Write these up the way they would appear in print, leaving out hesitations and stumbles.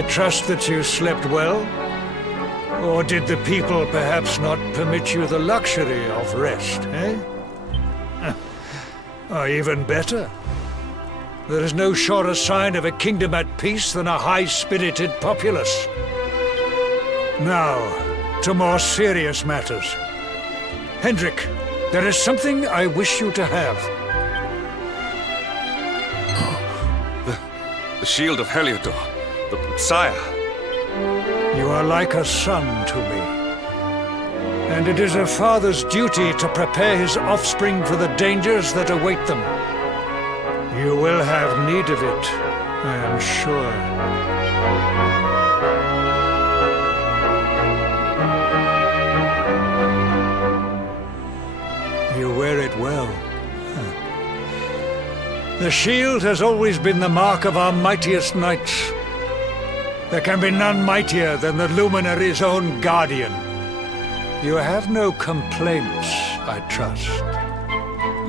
I trust that you slept well. Or did the people perhaps not permit you the luxury of rest, eh? Or even better, there is no surer sign of a kingdom at peace than a high-spirited populace. Now, to more serious matters. Hendrik, there is something I wish you to have. The shield of Heliodor. The sire. You are like a son to me. And it is a father's duty to prepare his offspring for the dangers that await them. You will have need of it, I am sure. You wear it well. The shield has always been the mark of our mightiest knights. There can be none mightier than the Luminary's own guardian. You have no complaints, I trust.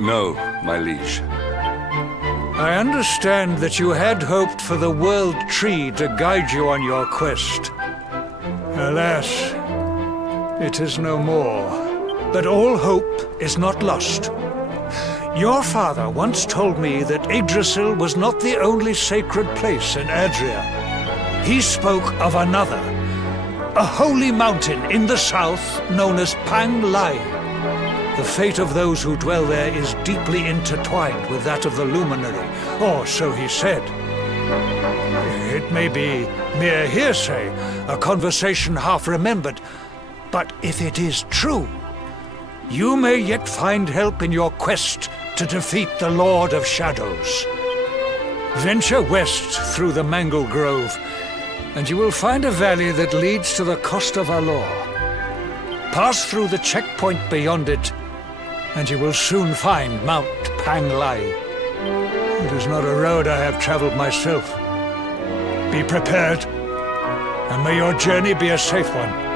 No, my liege. I understand that you had hoped for the World Tree to guide you on your quest. Alas, it is no more. But all hope is not lost. Your father once told me that Yggdrasil was not the only sacred place in Adria. He spoke of another, a holy mountain in the south known as Pang Lai. The fate of those who dwell there is deeply intertwined with that of the Luminary, or so he said. It may be mere hearsay, a conversation half remembered, but if it is true, you may yet find help in your quest to defeat the Lord of Shadows. Venture west through the Mangle Grove, and you will find a valley that leads to the coast of Alor. Pass through the checkpoint beyond it, and you will soon find Mount Pang Lai. It is not a road I have traveled myself. Be prepared, and may your journey be a safe one.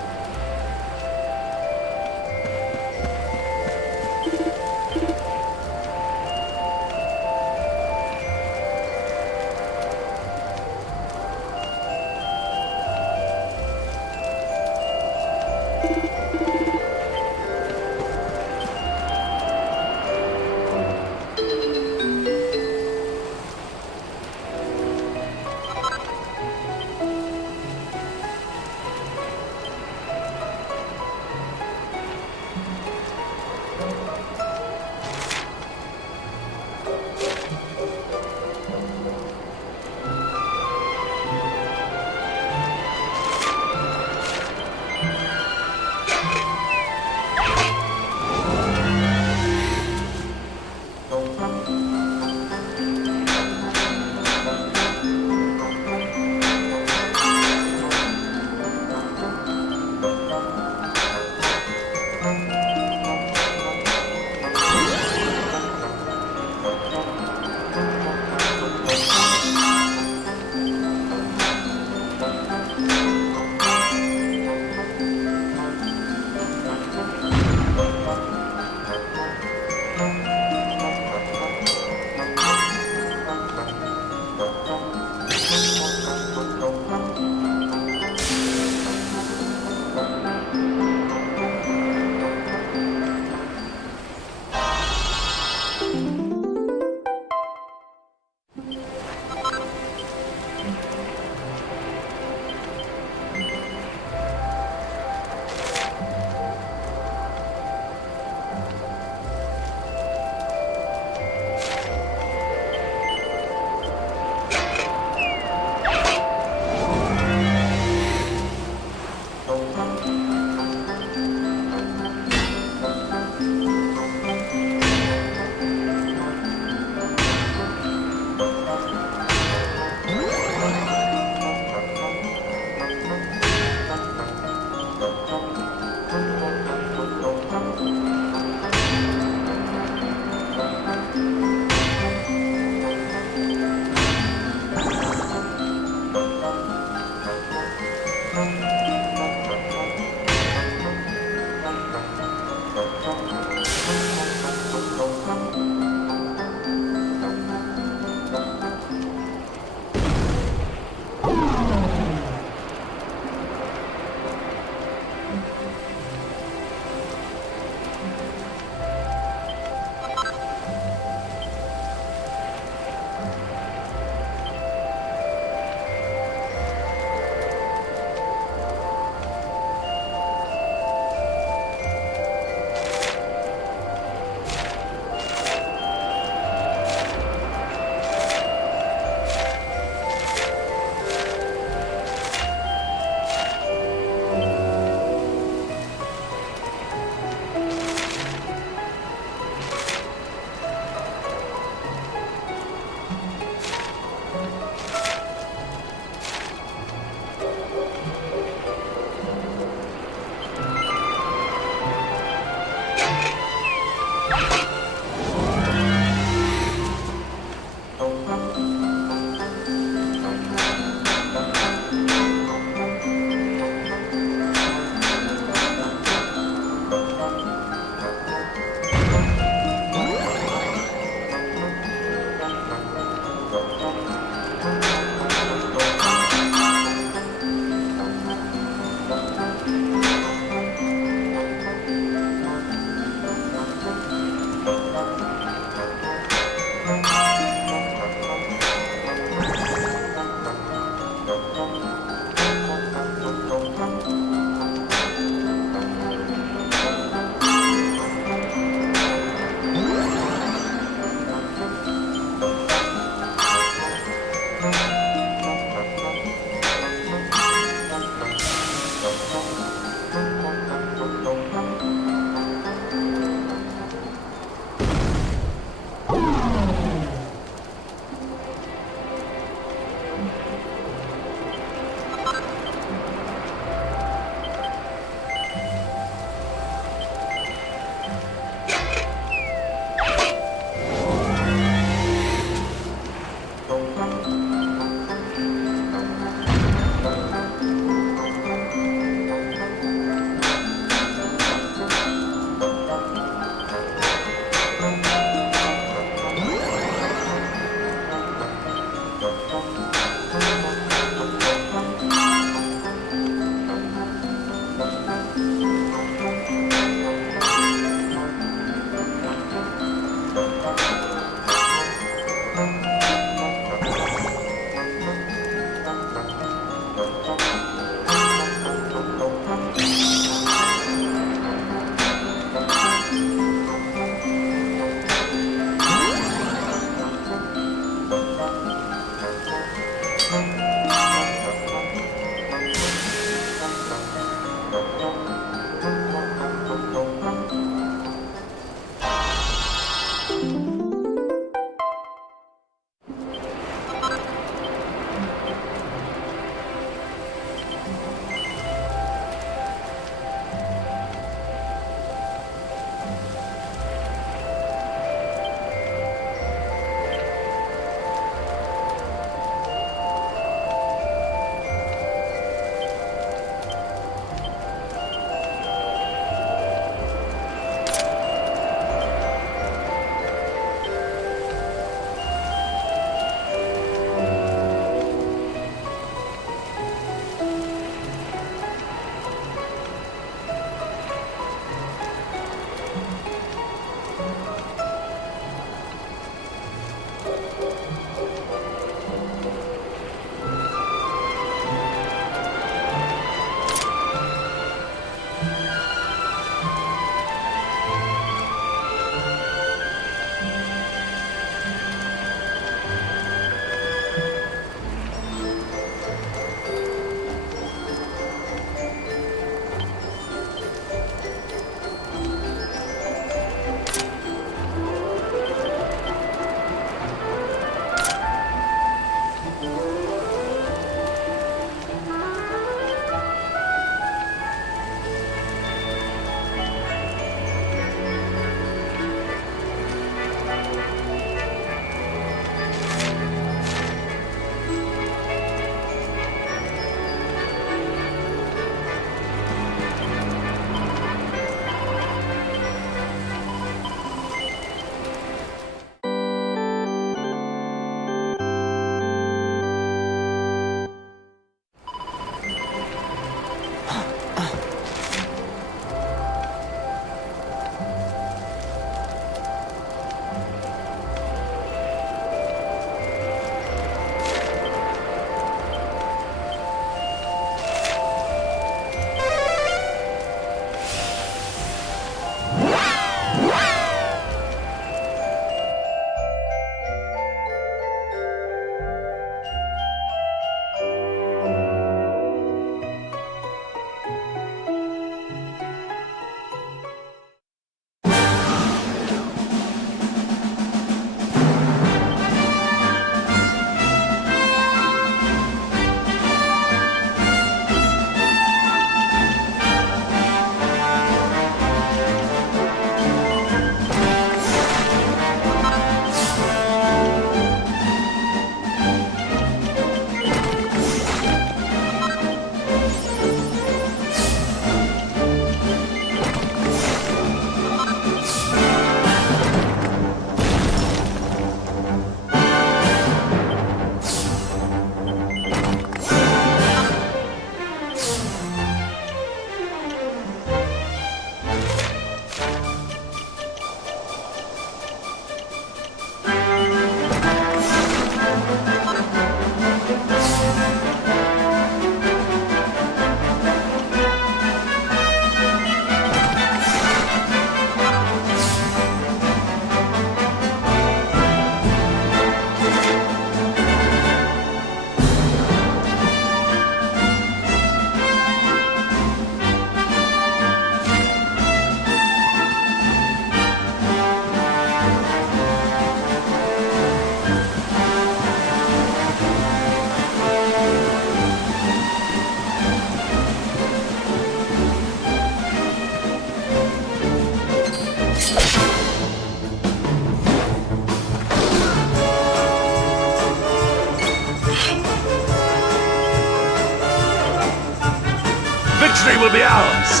victory will be ours!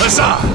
Huzzah!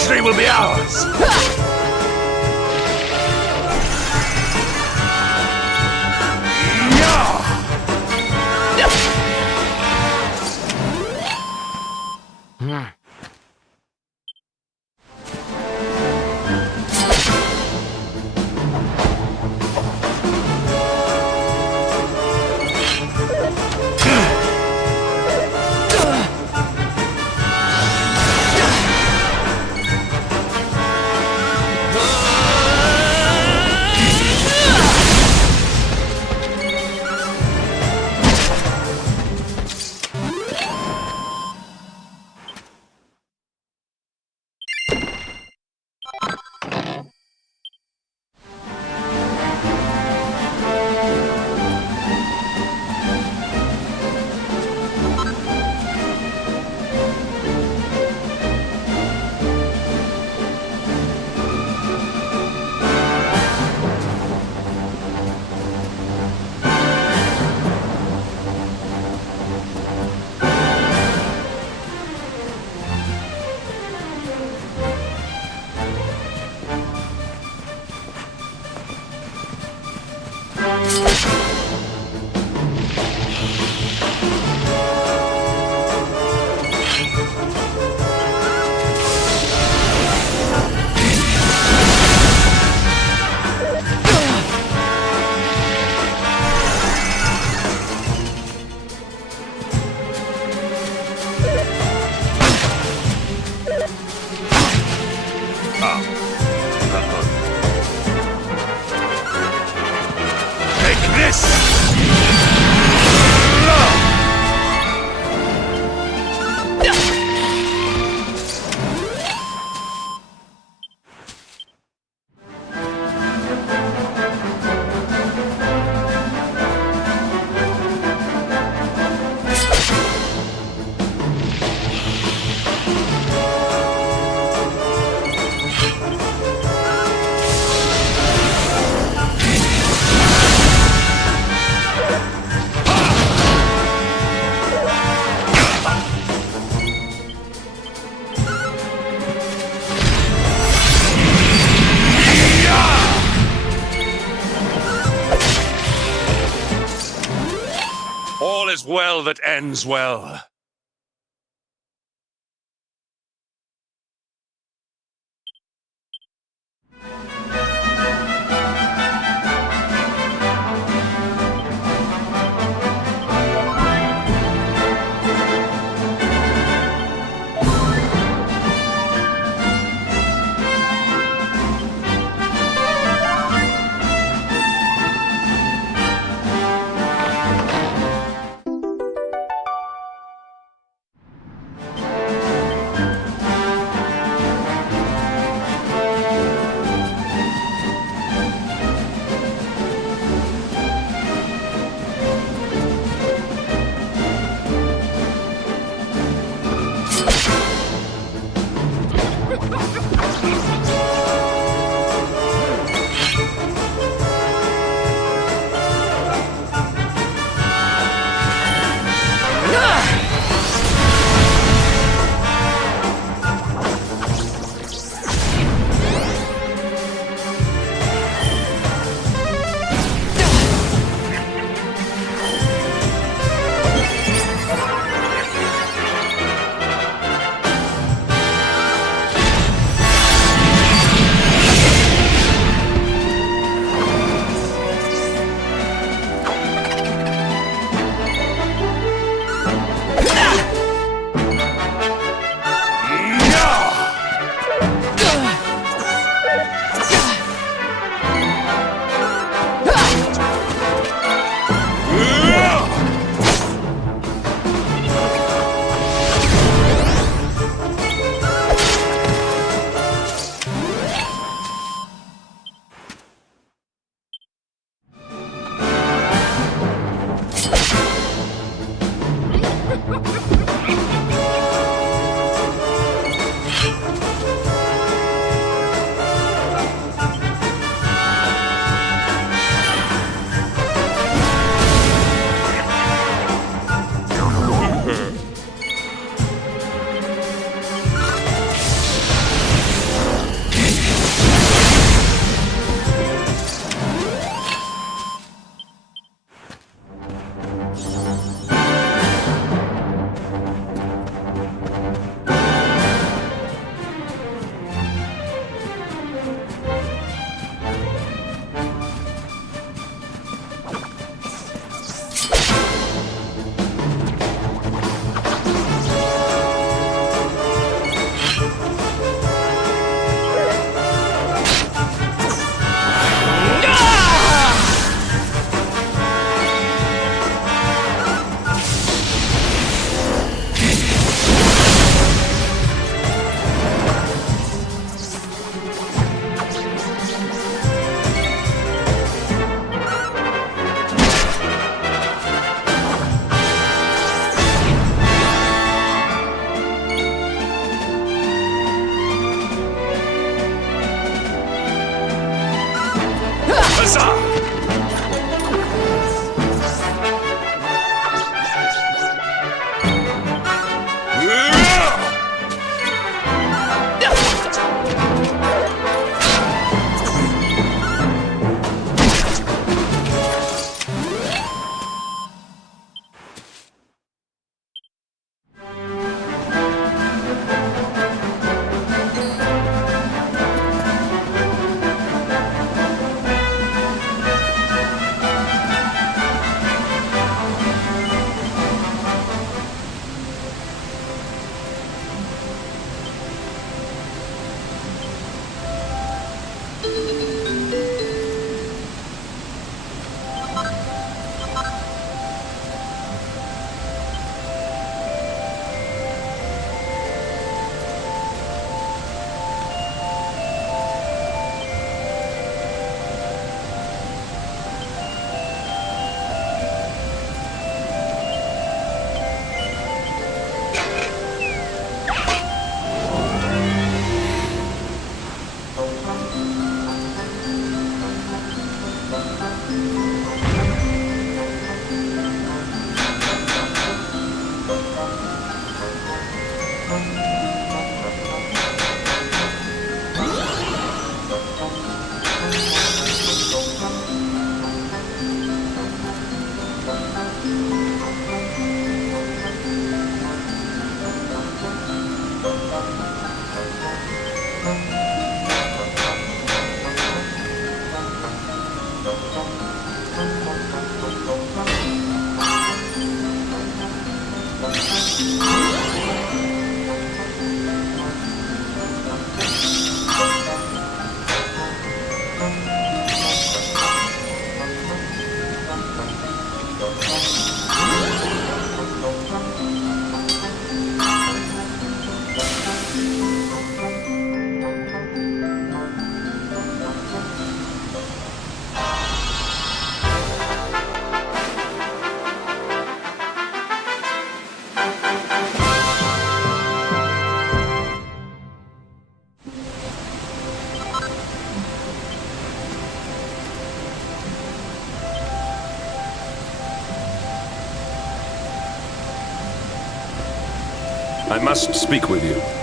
victory will be ours! Take this! All is well that ends well. Huzzah! I must speak with you.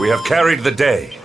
We have carried the day.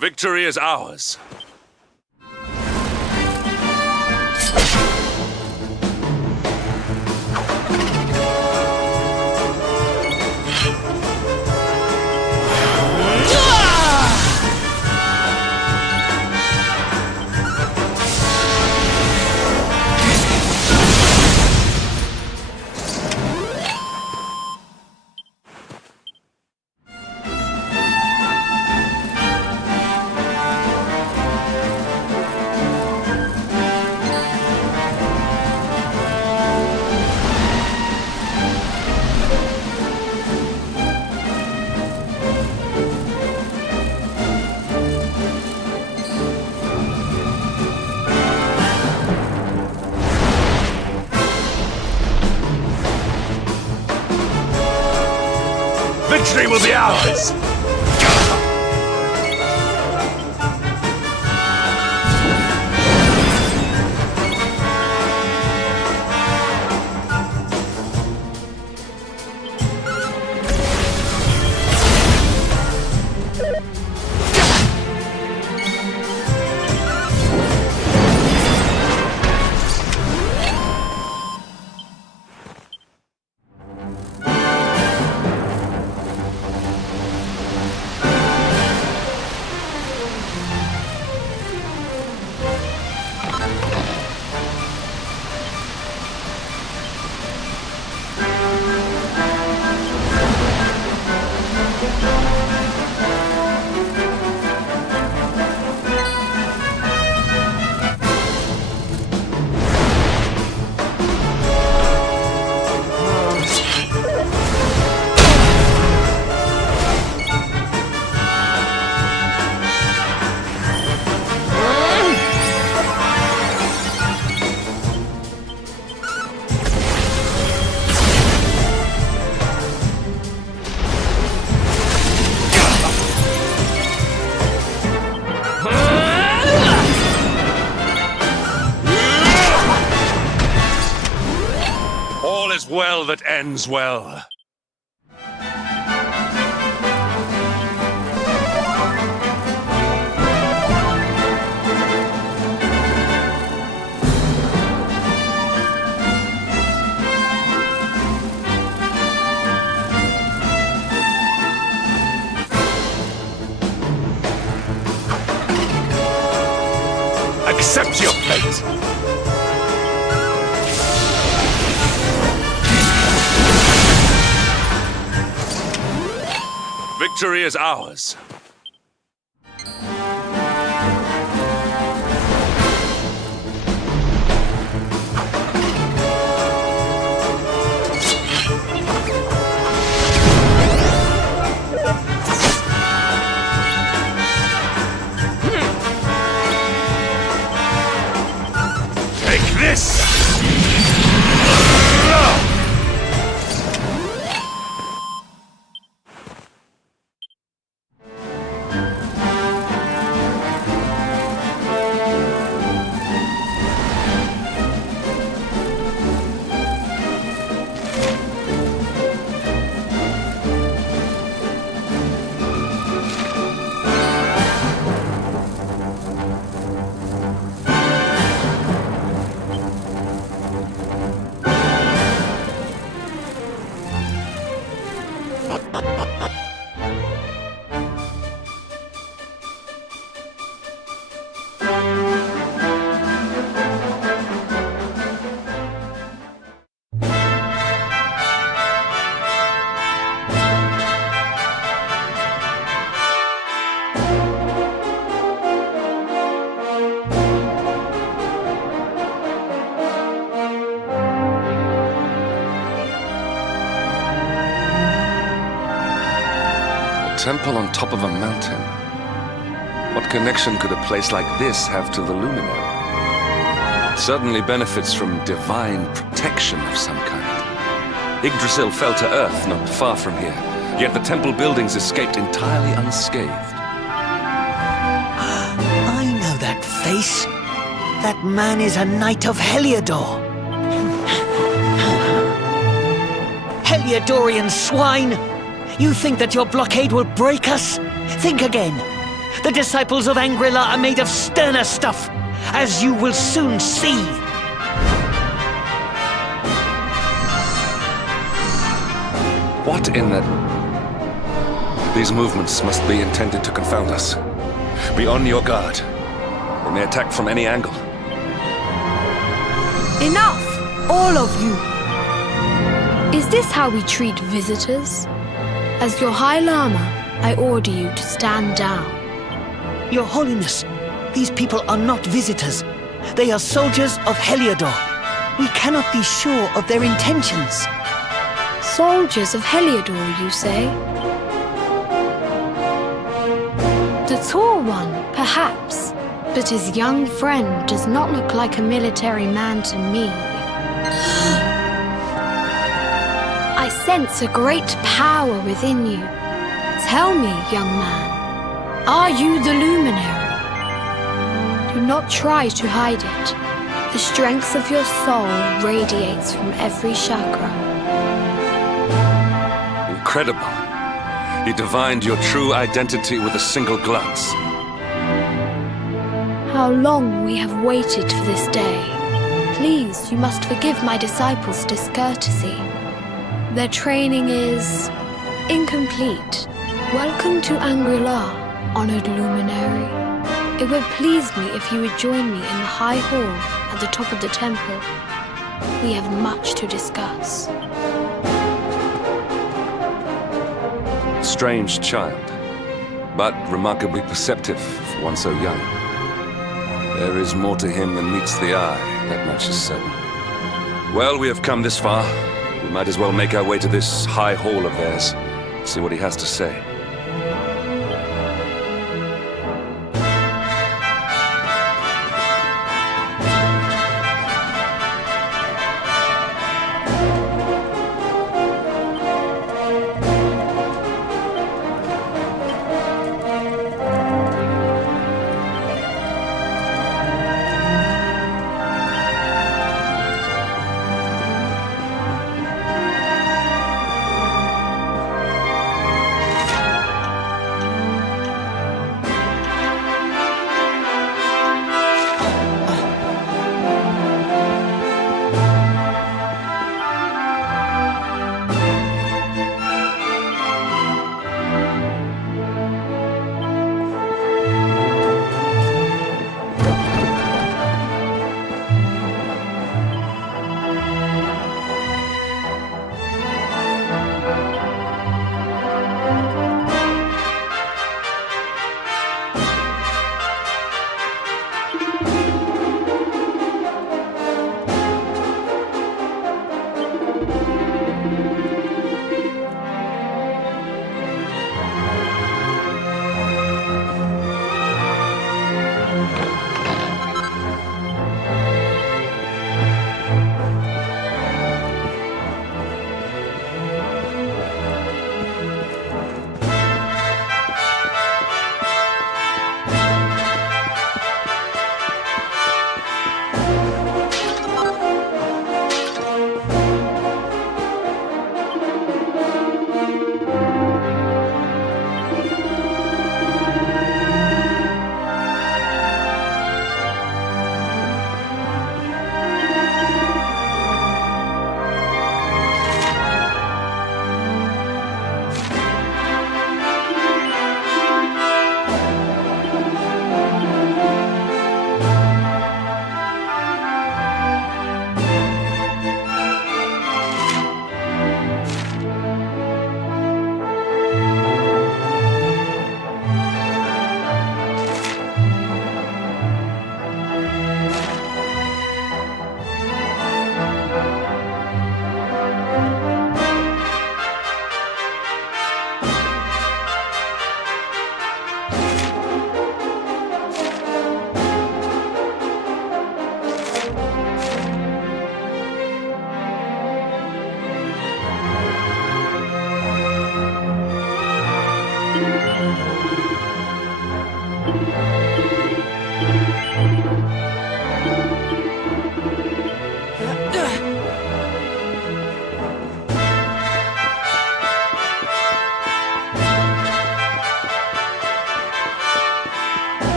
Victory is ours. Victory will be ours! well that ends well. Accept your fate! Victory is ours. Take this! Temple on top of a mountain. What connection could a place like this have to the luminary? It certainly benefits from divine protection of some kind. Yggdrasil fell to earth not far from here, yet the temple buildings escaped entirely unscathed. I know that face. That man is a knight of Heliodor. Heliodorian swine! You think that your blockade will break us? Think again. The disciples of Angri-La are made of sterner stuff, as you will soon see. What in the... These movements must be intended to confound us. Be on your guard. They may attack from any angle. Enough! All of you! Is this how we treat visitors? As your High Lama, I order you to stand down. Your Holiness, these people are not visitors. They are soldiers of Heliodor. We cannot be sure of their intentions. Soldiers of Heliodor, you say? The tall one, perhaps, but his young friend does not look like a military man to me. I sense a great power within you. Tell me, young man, are you the luminary? Do not try to hide it. The strength of your soul radiates from every chakra. Incredible. He divined your true identity with a single glance. How long we have waited for this day. Please, you must forgive my disciples' discourtesy. Their training is incomplete. Welcome to Angri-La, honored luminary. It would please me if you would join me in the high hall at the top of the temple. We have much to discuss. Strange child, but remarkably perceptive for one so young. There is more to him than meets the eye, that much is certain. Well, we have come this far. We might as well make our way to this high hall of theirs, see what he has to say.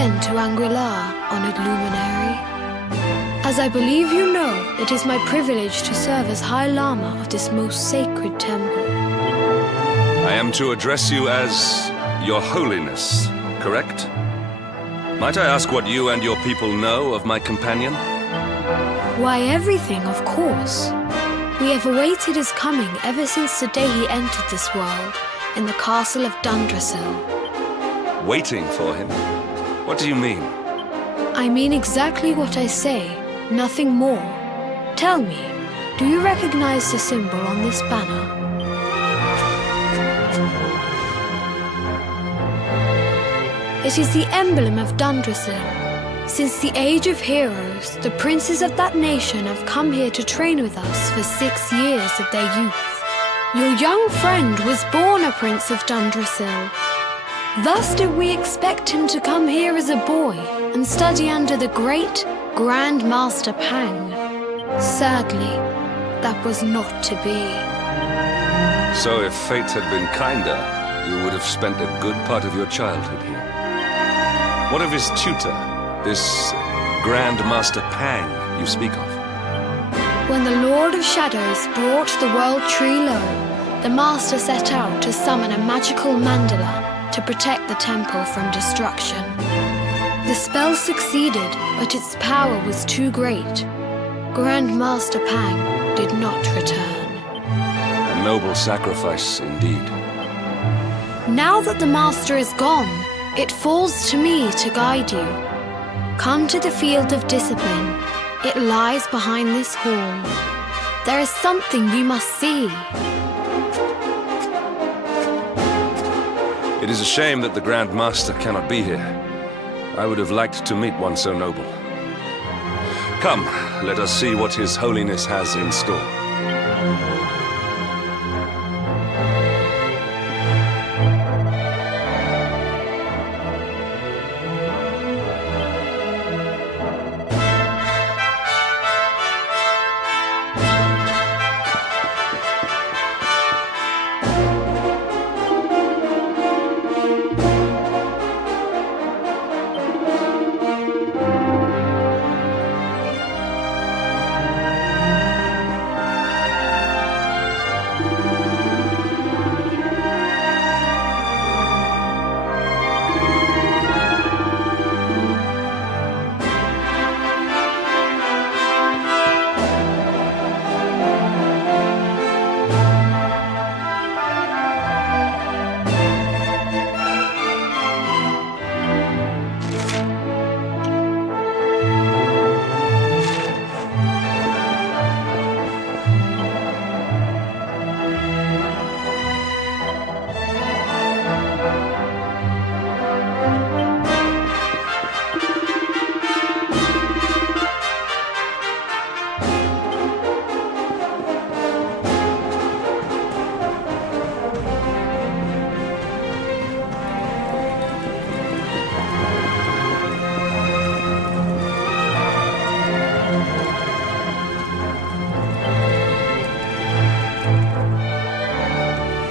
again to Angri-La, honored luminary. As I believe you know, it is my privilege to serve as High Lama of this most sacred temple. I am to address you as Your Holiness, correct? Might I ask what you and your people know of my companion? Why, everything, of course. We have awaited his coming ever since the day he entered this world in the castle of Dundrasil. Waiting for him? What do you mean? I mean exactly what I say, nothing more. Tell me, do you recognize the symbol on this banner? It is the emblem of Dundrasil. Since the age of heroes, the princes of that nation have come here to train with us for 6 years of their youth. Your young friend was born a prince of Dundrasil. Thus did we expect him to come here as a boy and study under the great Grand Master Pang. Sadly, that was not to be. So if fate had been kinder, you would have spent a good part of your childhood here. What of his tutor, this Grand Master Pang you speak of? When the Lord of Shadows brought the world tree low, the Master set out to summon a magical mandala to protect the temple from destruction. The spell succeeded, but its power was too great. Grand Master Pang did not return. A noble sacrifice indeed. Now that the Master is gone, it falls to me to guide you. Come to the field of discipline. It lies behind this hall. There is something you must see. It is a shame that the Grand Master cannot be here. I would have liked to meet one so noble. Come, let us see what His Holiness has in store.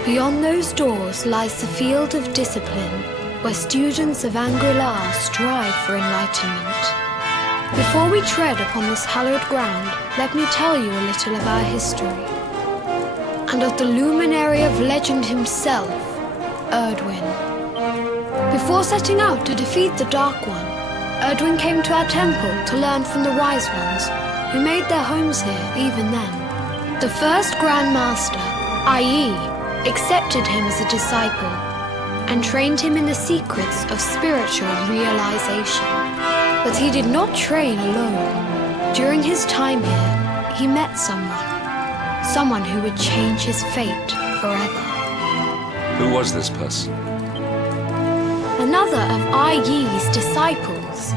Beyond those doors lies the field of discipline, where students of Angri-La strive for enlightenment. Before we tread upon this hallowed ground, let me tell you a little of our history, and of the luminary of legend himself, Erdwin. Before setting out to defeat the Dark One, Erdwin came to our temple to learn from the Wise Ones, who made their homes here even then. The first Grand Master, i.e., accepted him as a disciple and trained him in the secrets of spiritual realization. But he did not train alone. During his time here, he met someone who would change his fate forever. Who was this person? Another of Ai Yi's disciples,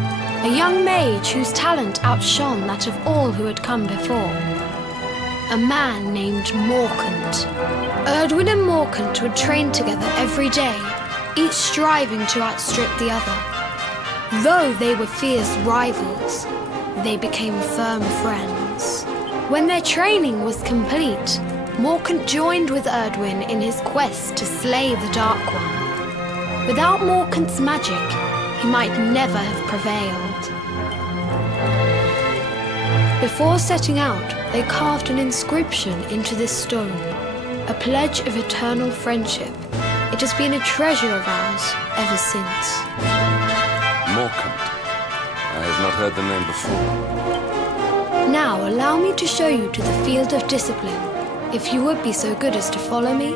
a young mage whose talent outshone that of all who had come before. A man named Morkant. Erdwin and Morkant would train together every day, each striving to outstrip the other. Though they were fierce rivals, they became firm friends. When their training was complete, Morkant joined with Erdwin in his quest to slay the Dark One. Without Morkant's magic, he might never have prevailed. Before setting out, they carved an inscription into this stone, a pledge of eternal friendship. It has been a treasure of ours ever since. Morkant. I have not heard the name before. Now allow me to show you to the field of discipline, if you would be so good as to follow me.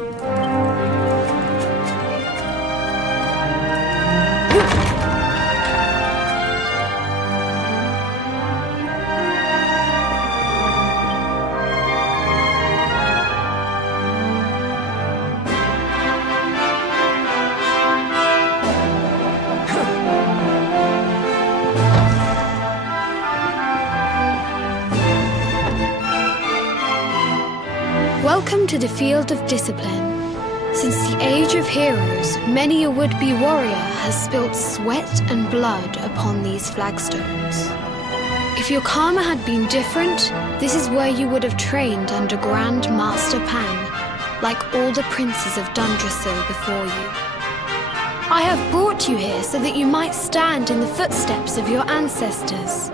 Welcome to the field of discipline. Since the age of heroes, many a would-be warrior has spilt sweat and blood upon these flagstones. If your karma had been different, this is where you would have trained under Grand Master Pang, like all the princes of Dundrasil before you. I have brought you here so that you might stand in the footsteps of your ancestors.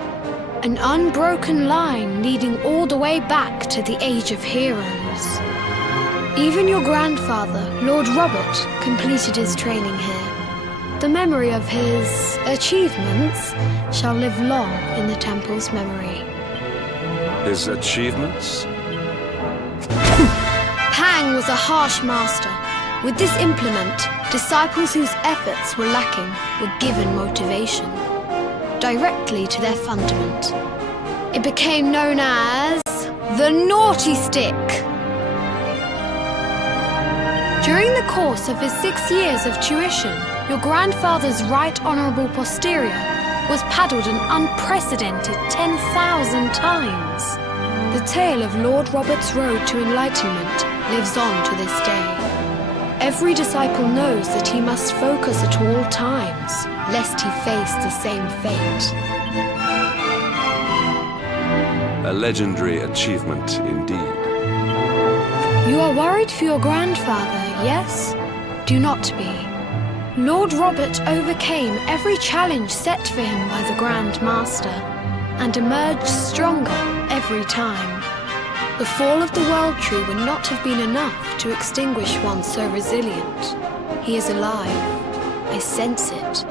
An unbroken line leading all the way back to the Age of Heroes. Even your grandfather, Lord Robert, completed his training here. The memory of his achievements shall live long in the temple's memory. His achievements? Pang was a harsh master. With this implement, disciples whose efforts were lacking were given motivation directly to their fundament. It became known as the Naughty Stick. During the course of his 6 years of tuition, your grandfather's right honourable posterior was paddled an unprecedented 10,000 times. The tale of Lord Robert's road to enlightenment lives on to this day. Every disciple knows that he must focus at all times, lest he face the same fate. A legendary achievement indeed. You are worried for your grandfather, yes? Do not be. Lord Robert overcame every challenge set for him by the Grand Master, and emerged stronger every time. The fall of the World Tree would not have been enough to extinguish one so resilient. He is alive. I sense it.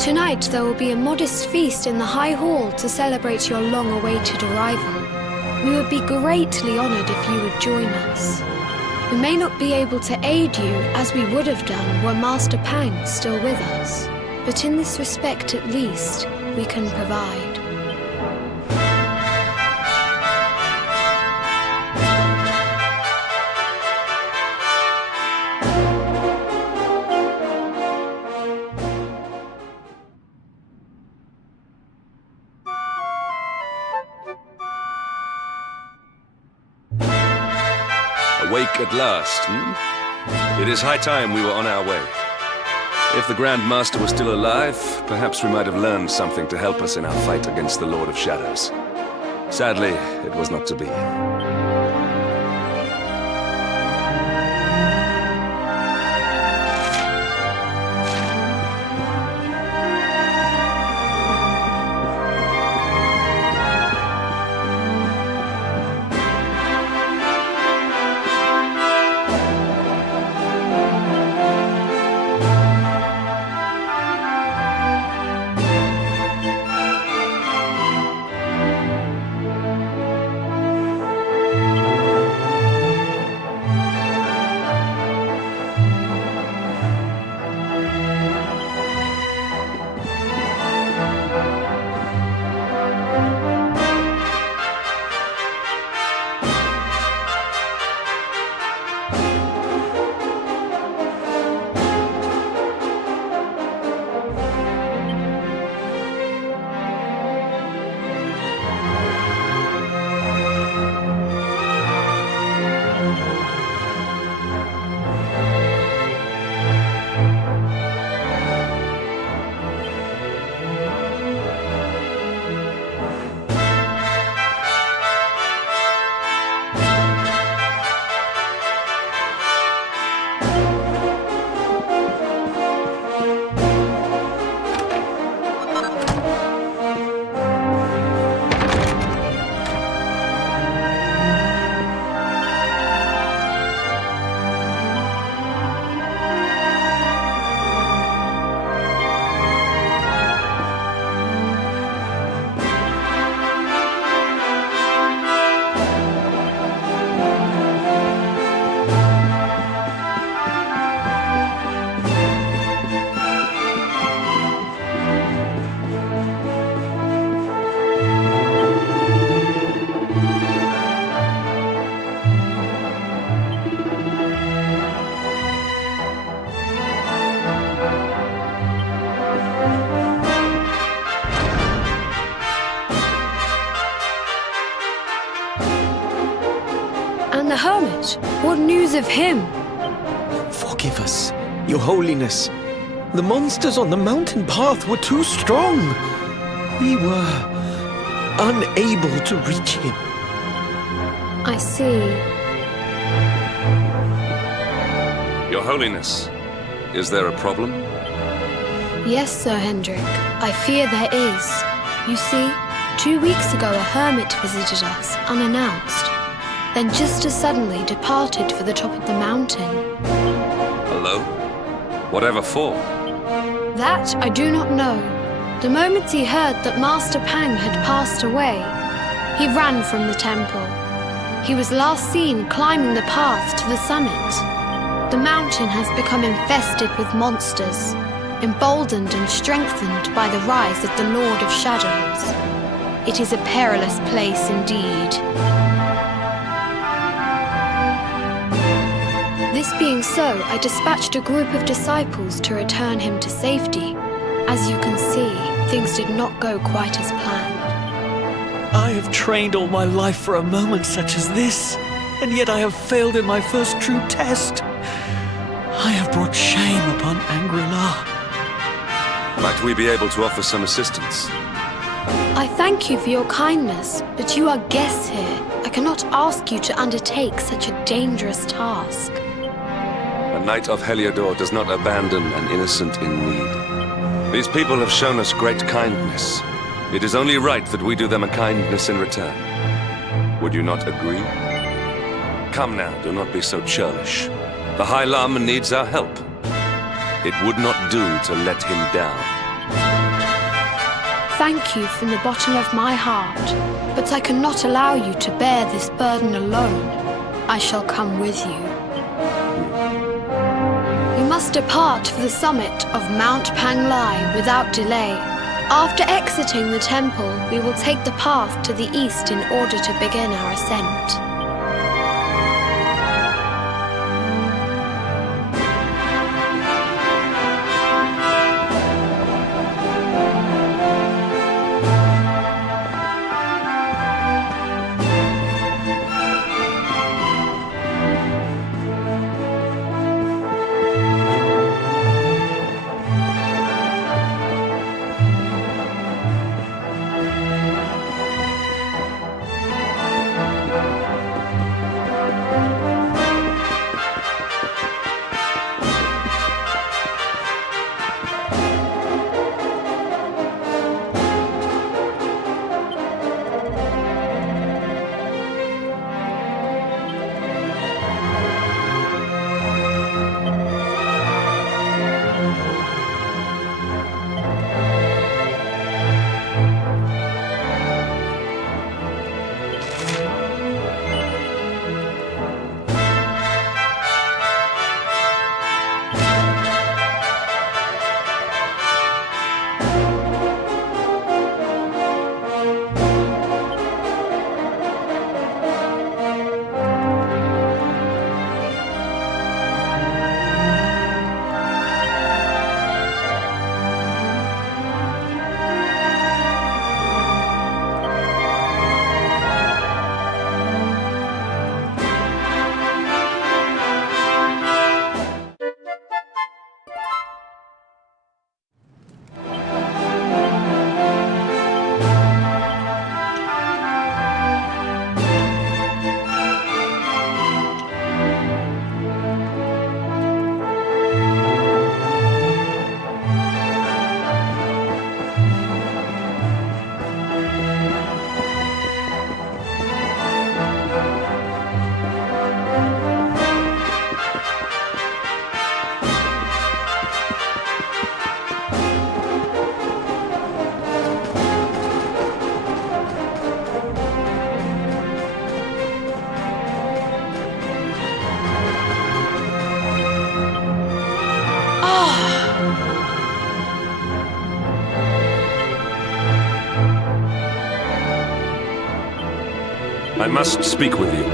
Tonight there will be a modest feast in the High Hall to celebrate your long-awaited arrival. We would be greatly honored if you would join us. We may not be able to aid you as we would have done were Master Pang still with us, but in this respect at least, we can provide. Awake at last, hmm? It is high time we were on our way. If the Grand Master was still alive, perhaps we might have learned something to help us in our fight against the Lord of Shadows. Sadly, it was not to be. hermit? What news of him? Forgive us, Your Holiness. The monsters on the mountain path were too strong. We were unable to reach him. I see. Your Holiness, is there a problem? Yes, Sir Hendrik. I fear there is. You see, 2 weeks ago a hermit visited us, unannounced. Then just as suddenly departed for the top of the mountain. Alone? Whatever for? That I do not know. The moment he heard that Master Pang had passed away, he ran from the temple. He was last seen climbing the path to the summit. The mountain has become infested with monsters, emboldened and strengthened by the rise of the Lord of Shadows. It is a perilous place indeed. This being so, I dispatched a group of disciples to return him to safety. As you can see, things did not go quite as planned. I have trained all my life for a moment such as this, and yet I have failed in my first true test. I have brought shame upon Angri-La. Might we be able to offer some assistance? I thank you for your kindness, but you are guests here. I cannot ask you to undertake such a dangerous task. A knight of Heliodor does not abandon an innocent in need. These people have shown us great kindness. It is only right that we do them a kindness in return. Would you not agree? Come now, do not be so churlish. The High Lama needs our help. It would not do to let him down. Thank you from the bottom of my heart, but I cannot allow you to bear this burden alone. I shall come with you. We must depart for the summit of Mount Panglai without delay. After exiting the temple, we will take the path to the east in order to begin our ascent. I must speak with you.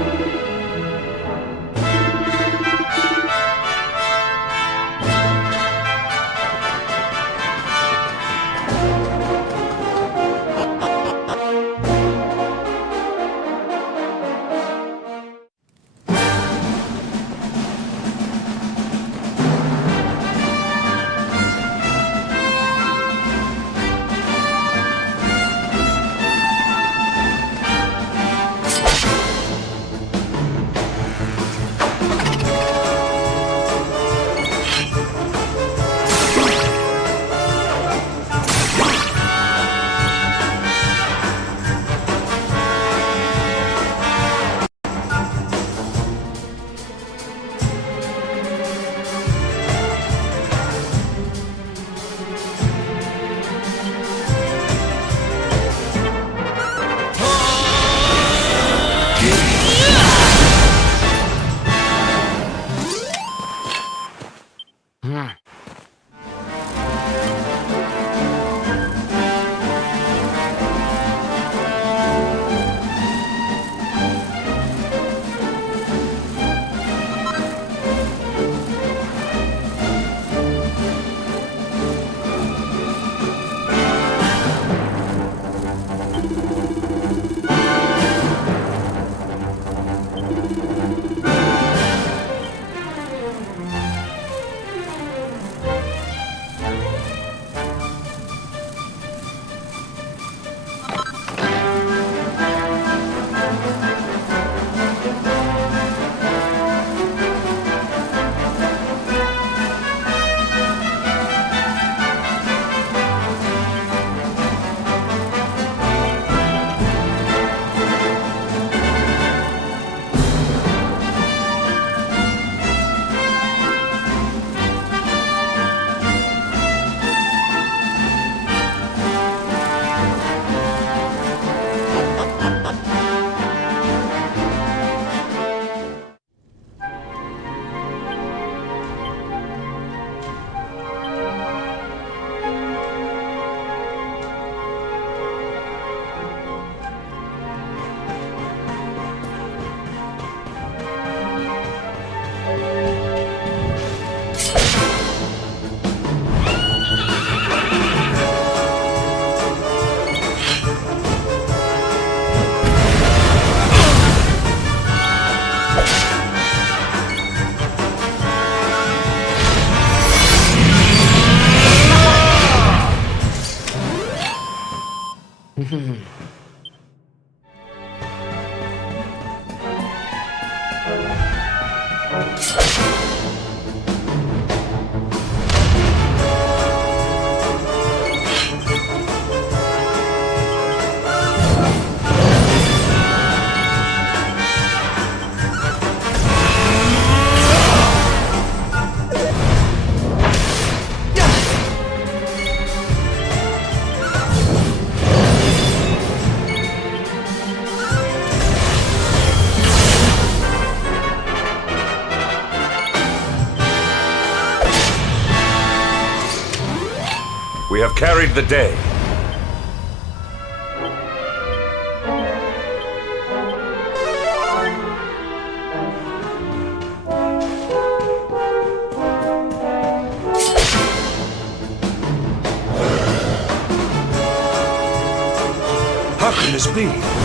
We have carried the day. How can this be?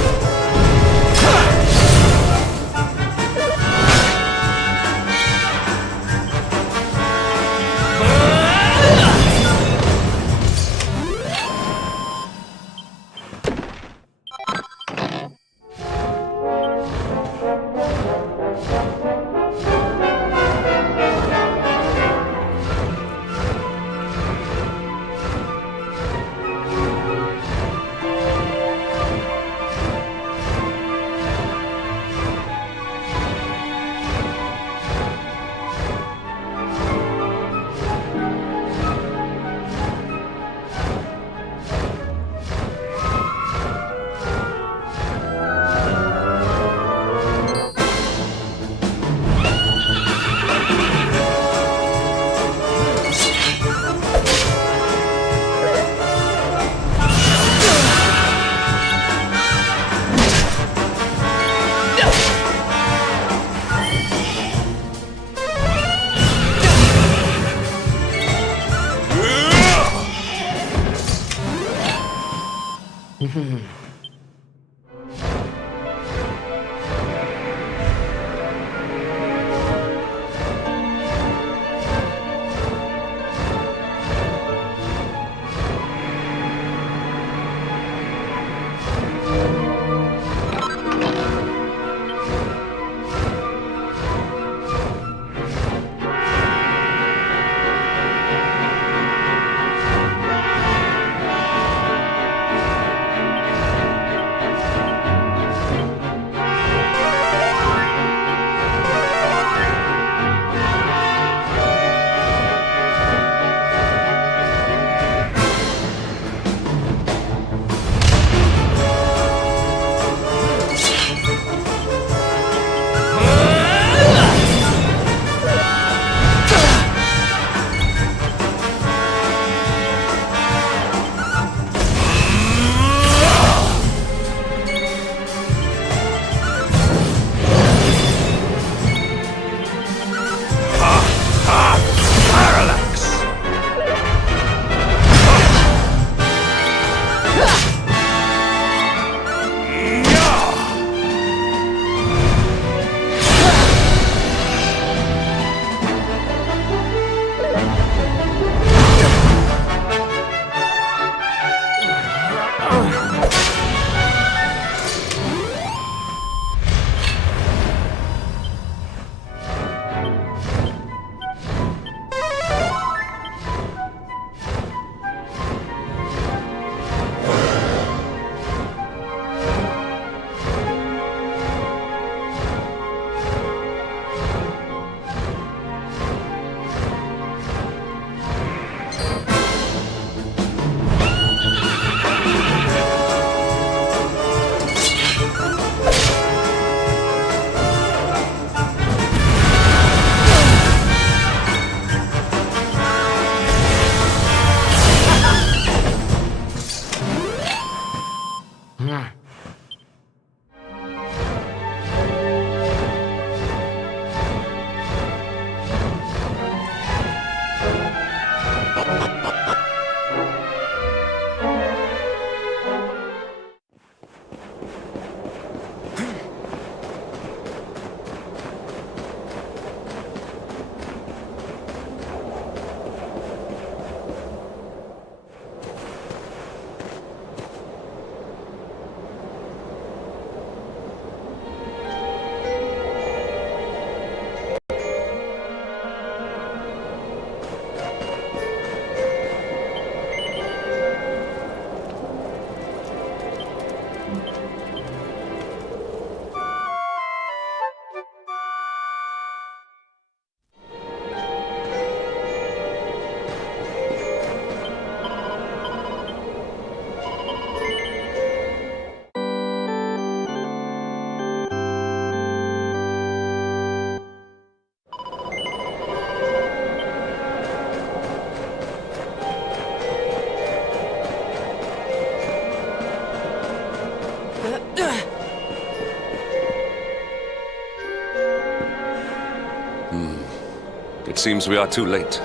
seems we are too late.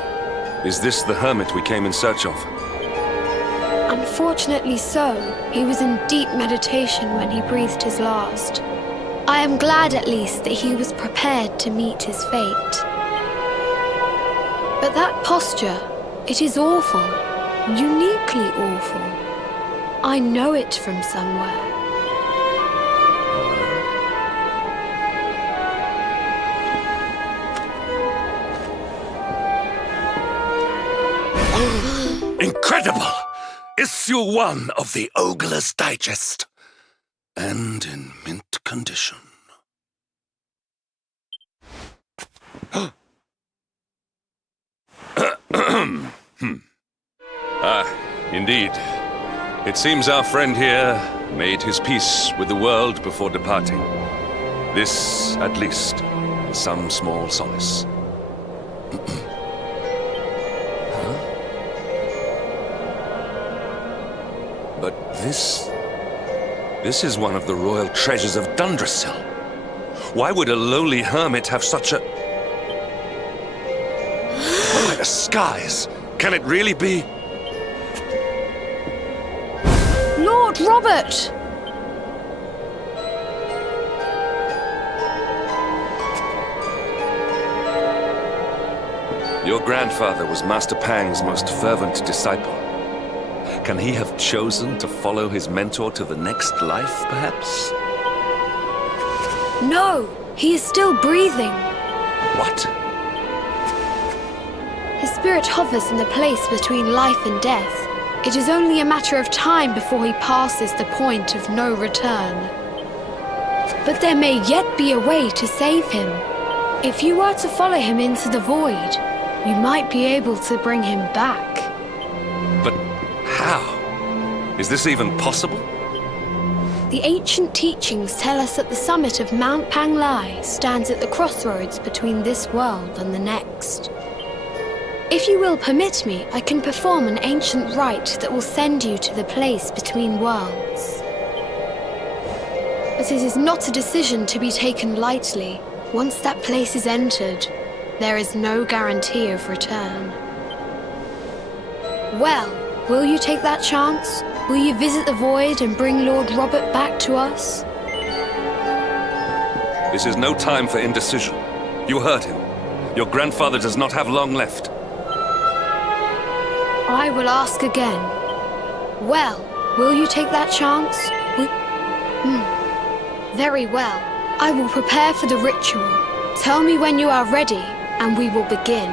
Is this the hermit we came in search of? Unfortunately so. He was in deep meditation when he breathed his last. I am glad at least that he was prepared to meet his fate. But that posture, it is awful. Uniquely awful. I know it from somewhere. Incredible! Issue 1 of the Ogler's Digest. And in mint condition. Indeed. It seems our friend here made his peace with the world before departing. This, at least, is some small solace. But this is one of the royal treasures of Dundrasil. Why would a lowly hermit have such a... By the skies! Can it really be? Lord Robert! Your grandfather was Master Pang's most fervent disciple. Can he have chosen to follow his mentor to the next life, perhaps? No, he is still breathing. What? His spirit hovers in the place between life and death. It is only a matter of time before he passes the point of no return. But there may yet be a way to save him. If you were to follow him into the void, you might be able to bring him back. But how? Is this even possible? The ancient teachings tell us that the summit of Mount Panglai stands at the crossroads between this world and the next. If you will permit me, I can perform an ancient rite that will send you to the place between worlds. But it is not a decision to be taken lightly. Once that place is entered, there is no guarantee of return. Well, will you take that chance? Will you visit the void and bring Lord Robert back to us? This is no time for indecision. You heard him. Your grandfather does not have long left. I will ask again. Well, will you take that chance? Very well. I will prepare for the ritual. Tell me when you are ready, and we will begin.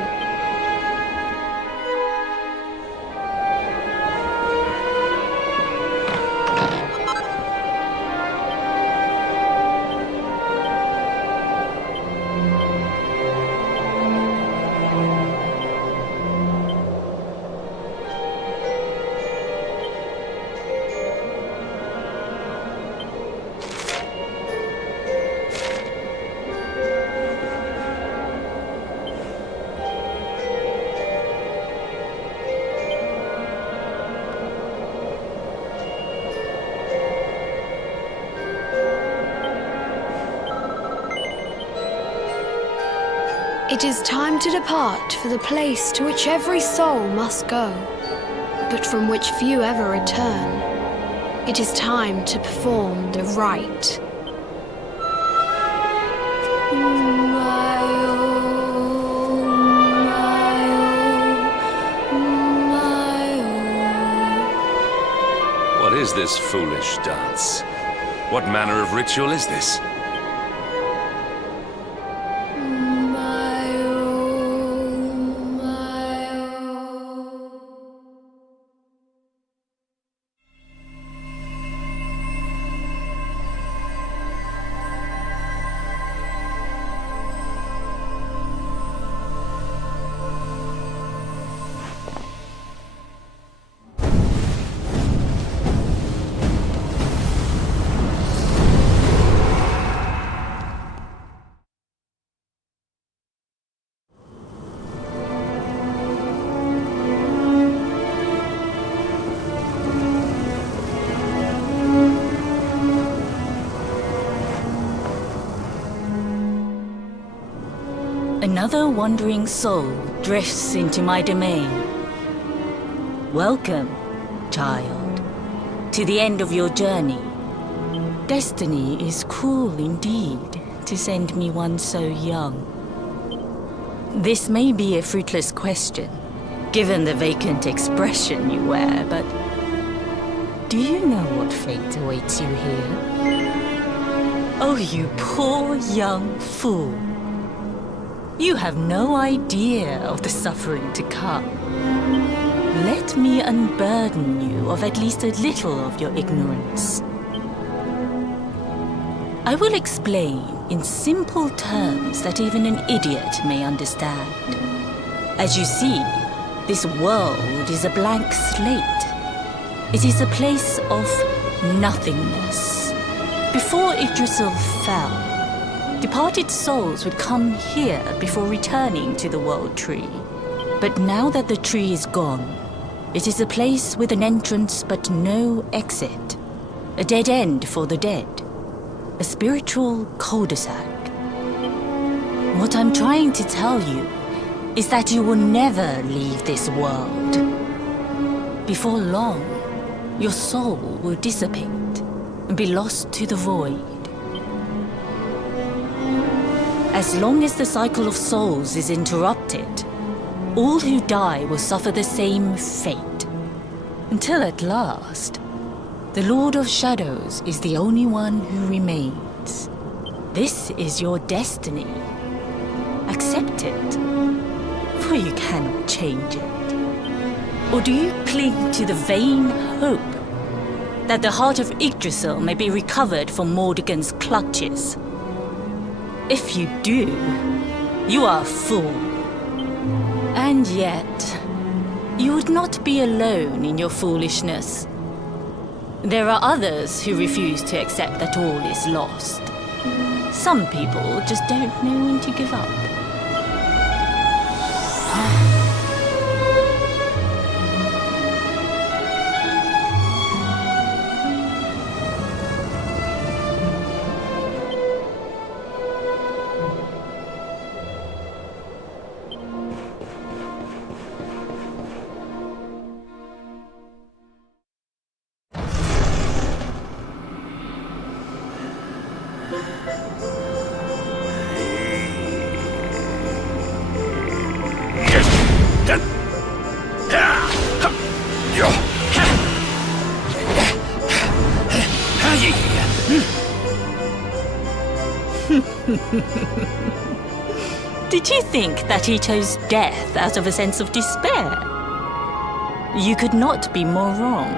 It is time to depart for the place to which every soul must go, but from which few ever return. It is time to perform the rite. What is this foolish dance? What manner of ritual is this? Another wandering soul drifts into my domain. Welcome, child, to the end of your journey. Destiny is cruel indeed to send me one so young. This may be a fruitless question, given the vacant expression you wear, but do you know what fate awaits you here? Oh, you poor young fool. You have no idea of the suffering to come. Let me unburden you of at least a little of your ignorance. I will explain in simple terms that even an idiot may understand. As you see, this world is a blank slate. It is a place of nothingness. Before Yggdrasil fell, departed souls would come here before returning to the World Tree. But now that the tree is gone, it is a place with an entrance but no exit. A dead end for the dead. A spiritual cul-de-sac. What I'm trying to tell you is that you will never leave this world. Before long, your soul will dissipate and be lost to the void. As long as the cycle of souls is interrupted, all who die will suffer the same fate. Until at last, the Lord of Shadows is the only one who remains. This is your destiny. Accept it, for you cannot change it. Or do you cling to the vain hope that the heart of Yggdrasil may be recovered from Mordegon's clutches? If you do, you are a fool. And yet, you would not be alone in your foolishness. There are others who refuse to accept that all is lost. Some people just don't know when to give up. Did you think that he chose death out of a sense of despair? You could not be more wrong.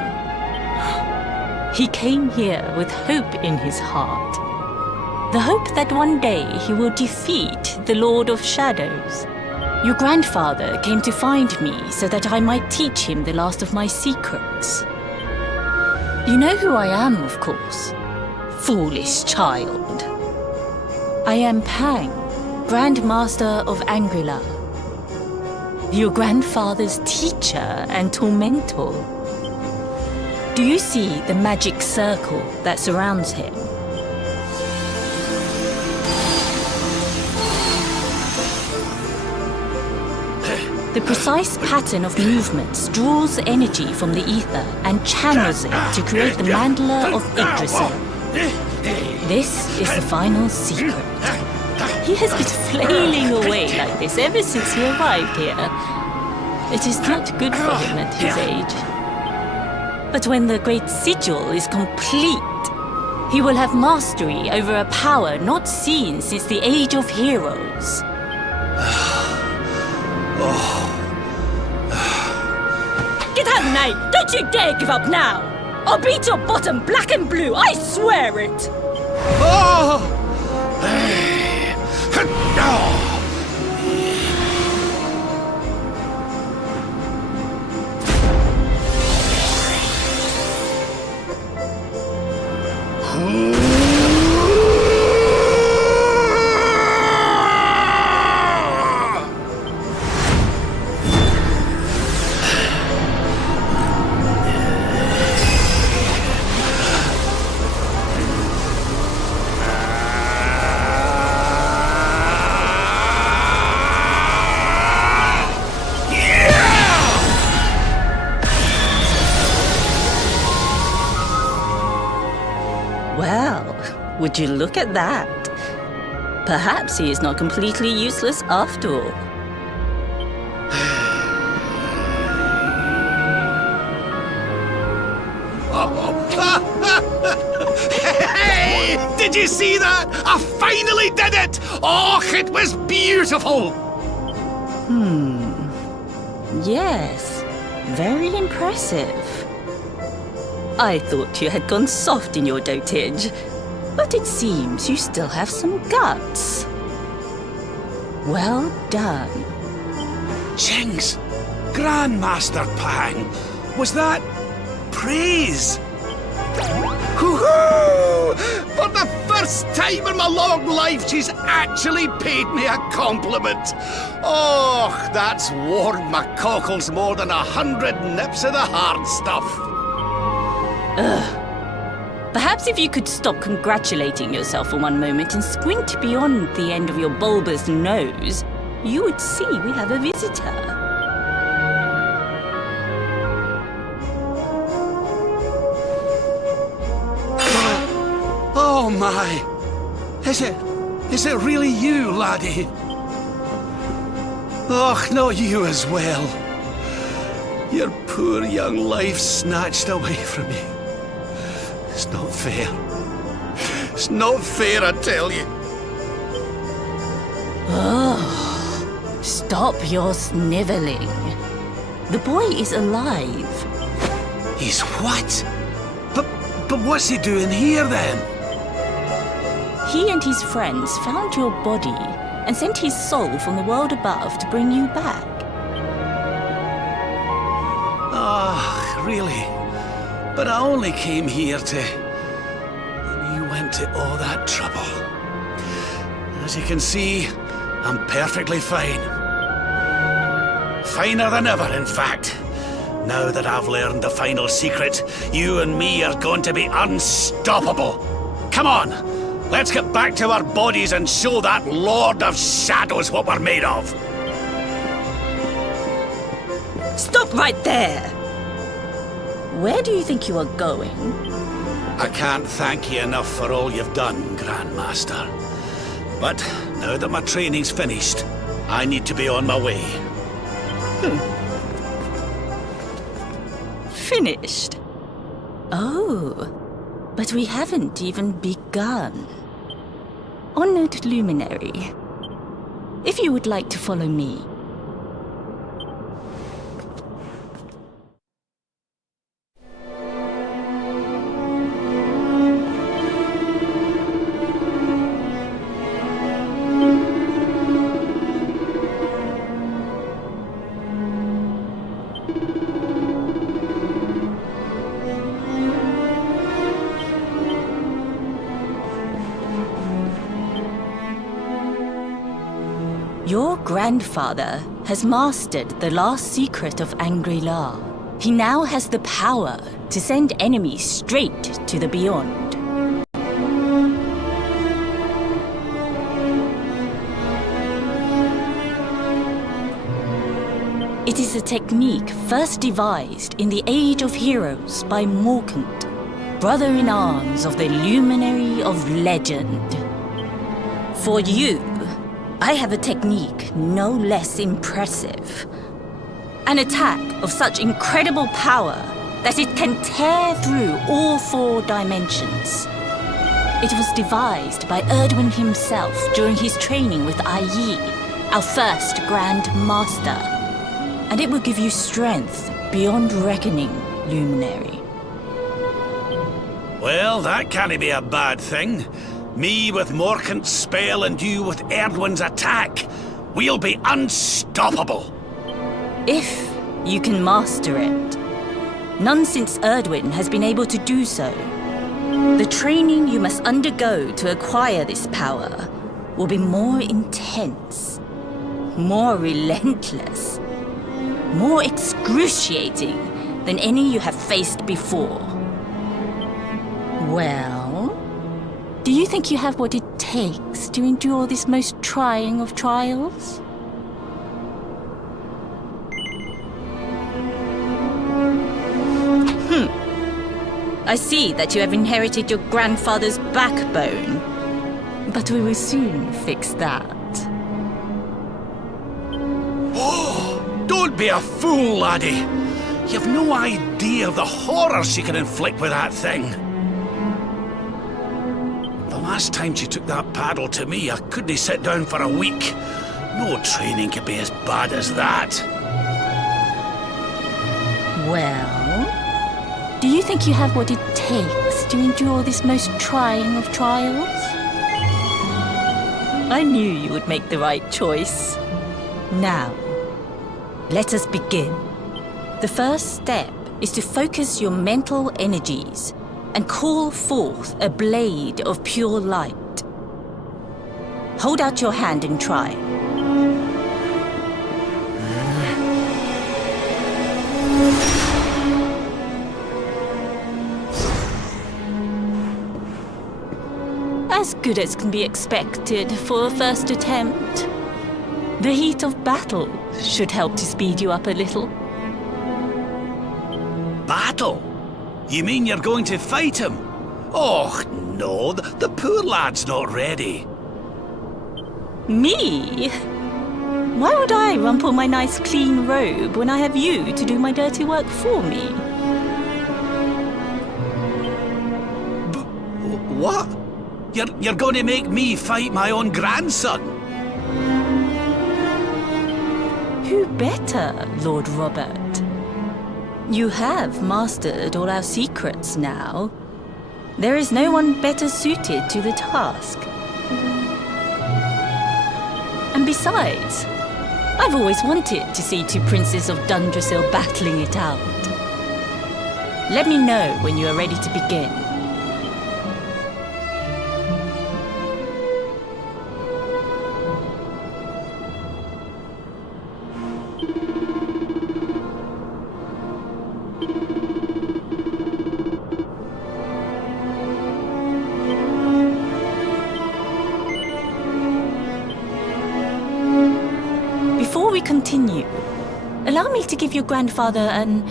He came here with hope in his heart. The hope that one day he will defeat the Lord of Shadows. Your grandfather came to find me so that I might teach him the last of my secrets. You know who I am, of course. Foolish child. I am Pang, Grand Master of Angrila. Your grandfather's teacher and tormentor. Do you see the magic circle that surrounds him? The precise pattern of movements draws energy from the ether and channels it to create the mandala of Yggdrasil. This is the final secret. He has been flailing away like this ever since he arrived here. It is not good for him at his age. But when the great sigil is complete, he will have mastery over a power not seen since the Age of Heroes. Get out, Knight! Don't you dare give up now! I'll beat your bottom black and blue, I swear it! Well, would you look at that? Perhaps he is not completely useless after all. Hey! Did you see that? I finally did it! Oh, it was beautiful! Yes, very impressive. I thought you had gone soft in your dotage, but it seems you still have some guts. Well done. Jings! Grandmaster Pang! Was that praise? Hoo-hoo! For the first time in my long life, she's actually paid me a compliment. Oh, that's warmed my cockles more than 100 nips of the hard stuff. Perhaps if you could stop congratulating yourself for one moment and squint beyond the end of your bulbous nose, you would see we have a visitor. Oh my! Is it really you, laddie? Och, not you as well. Your poor young life snatched away from me. It's not fair. It's not fair, I tell you. Stop your sniveling. The boy is alive. He's what? But what's he doing here then? He and his friends found your body and sent his soul from the world above to bring you back. Ah, really? But I only came here to... And you went to all that trouble. As you can see, I'm perfectly fine. Finer than ever, in fact. Now that I've learned the final secret, you and me are going to be unstoppable. Come on, let's get back to our bodies and show that Lord of Shadows what we're made of. Stop right there! Where do you think you are going? I can't thank you enough for all you've done, Grandmaster. But now that my training's finished, I need to be on my way. Finished? Oh, but we haven't even begun. Honored Luminary, if you would like to follow me. Your grandfather has mastered the last secret of Angri-La. He now has the power to send enemies straight to the beyond. It is a technique first devised in the Age of Heroes by Morkant, brother-in-arms of the Luminary of Legend. For you, I have a technique no less impressive. An attack of such incredible power that it can tear through all 4 dimensions. It was devised by Erdwin himself during his training with Yi, our first Grand Master. And it will give you strength beyond reckoning, Luminary. Well, that can't be a bad thing. Me with Morkant's spell and you with Erdwin's attack. We'll be unstoppable. If you can master it. None since Erdwin has been able to do so. The training you must undergo to acquire this power will be more intense, more relentless, more excruciating than any you have faced before. Well, do you think you have what it takes to endure this most trying of trials? I see that you have inherited your grandfather's backbone. But we will soon fix that. Don't be a fool, laddie. You've no idea of the horror she can inflict with that thing. The last time she took that paddle to me, I couldn't sit down for a week. No training could be as bad as that. Well, do you think you have what it takes to endure this most trying of trials? I knew you would make the right choice. Now, let us begin. The first step is to focus your mental energies and call forth a blade of pure light. Hold out your hand and try. As good as can be expected for a first attempt. The heat of battle should help to speed you up a little. Battle? You mean you're going to fight him? Oh, no, the poor lad's not ready. Me? Why would I rumple my nice clean robe when I have you to do my dirty work for me? What? You're going to make me fight my own grandson? Who better, Lord Robert? You have mastered all our secrets now. There is no one better suited to the task. And besides, I've always wanted to see two princes of Dundrasil battling it out. Let me know when you are ready to begin. Before we continue, allow me to give your grandfather an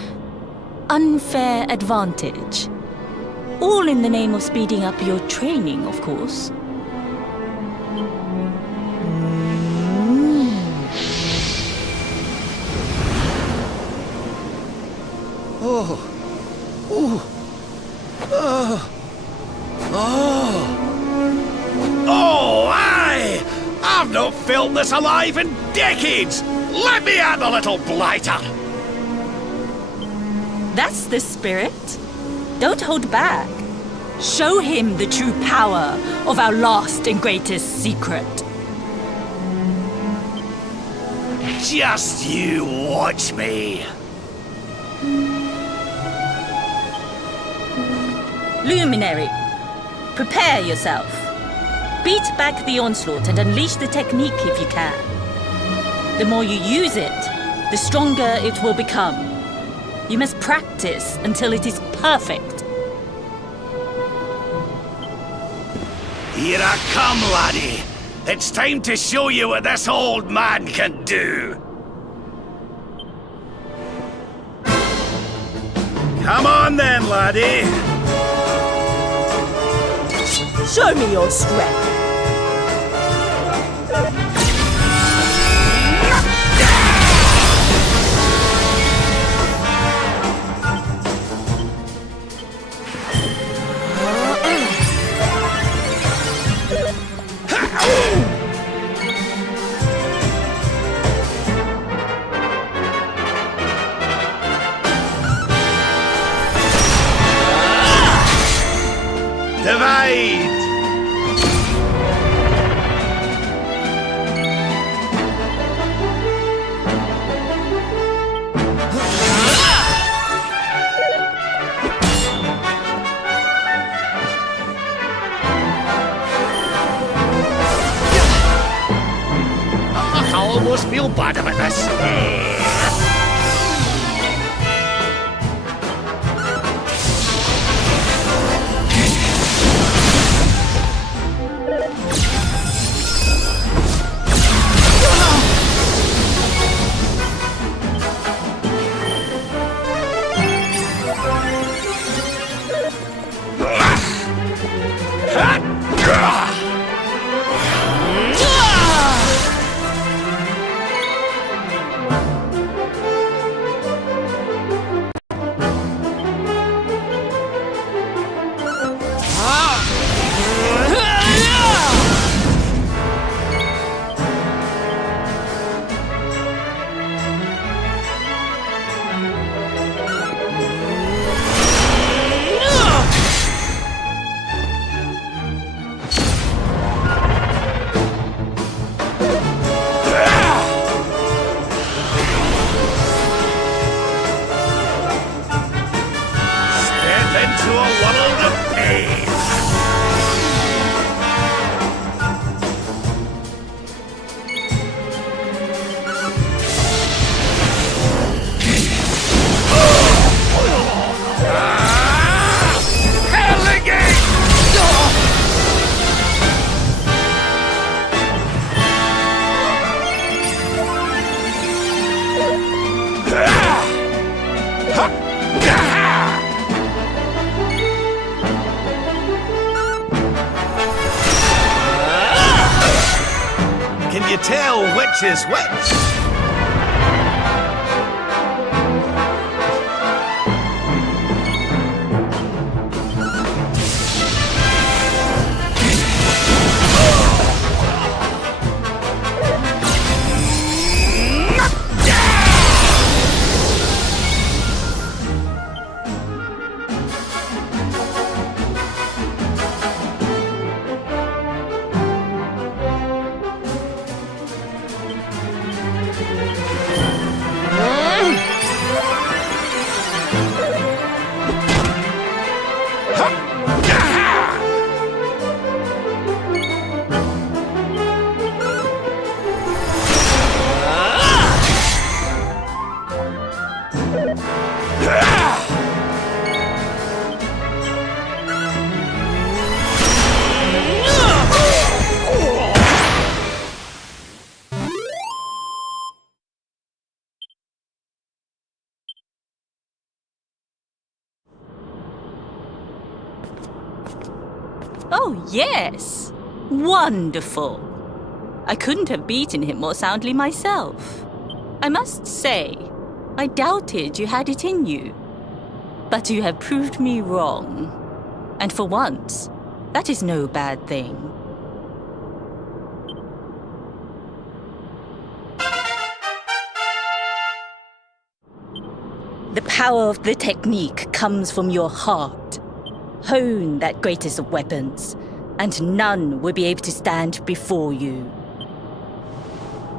unfair advantage. All in the name of speeding up your training, of course. Oh, aye! I've not felt this alive in decades! Let me at the little blighter! That's the spirit. Don't hold back. Show him the true power of our last and greatest secret. Just you watch me. Luminary, prepare yourself. Beat back the onslaught and unleash the technique if you can. The more you use it, the stronger it will become. You must practice until it is perfect. Here I come, laddie. It's time to show you what this old man can do. Come on then, laddie. Show me your strength. Divide! I almost feel bad about this. you tell which is which? Oh, yes! Wonderful! I couldn't have beaten him more soundly myself. I must say, I doubted you had it in you. But you have proved me wrong. And for once, that is no bad thing. The power of the technique comes from your heart. Hone that greatest of weapons, and none will be able to stand before you.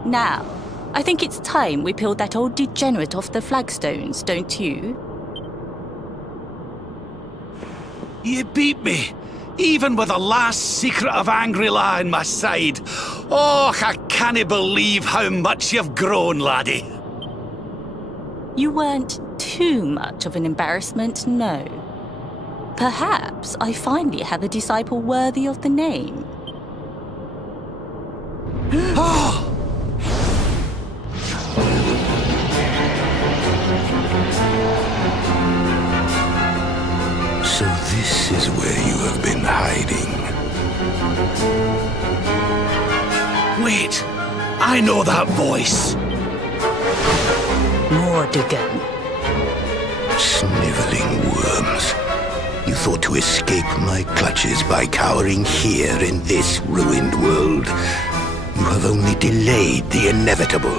Now, I think it's time we peeled that old degenerate off the flagstones, don't you? You beat me, even with the last secret of Angry-La in my side. Oh, I can't believe how much you've grown, laddie. You weren't too much of an embarrassment, no. Perhaps I finally have a disciple worthy of the name. So this is where you have been hiding. Wait, I know that voice. Mordigan. Sniveling worms. You thought to escape my clutches by cowering here in this ruined world. You have only delayed the inevitable.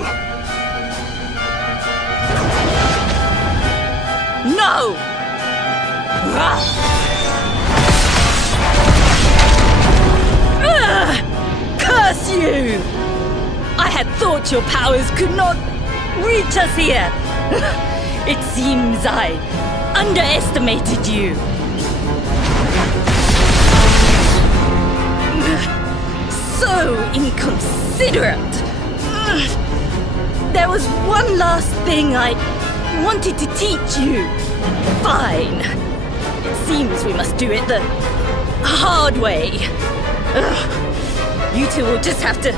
No! Curse you! I had thought your powers could not reach us here. It seems I underestimated you. So inconsiderate. There was one last thing I wanted to teach you. Fine. It seems we must do it the hard way. You two will just have to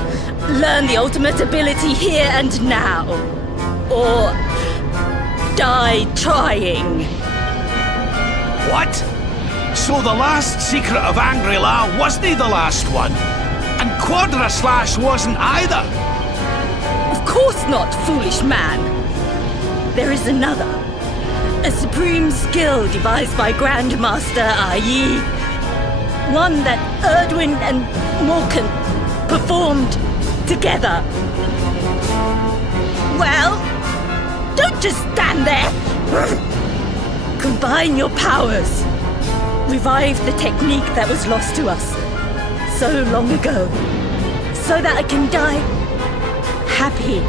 learn the ultimate ability here and now. Or die trying. What? So the last secret of Angry-La wasn't the last one? And Quadra Slash wasn't either? Of course not, foolish man. There is another. A supreme skill devised by Grandmaster i.e. one that Erdwin and Morkan performed together. Well, don't just stand there. Combine your powers. Revive the technique that was lost to us so long ago, so that I can die happy.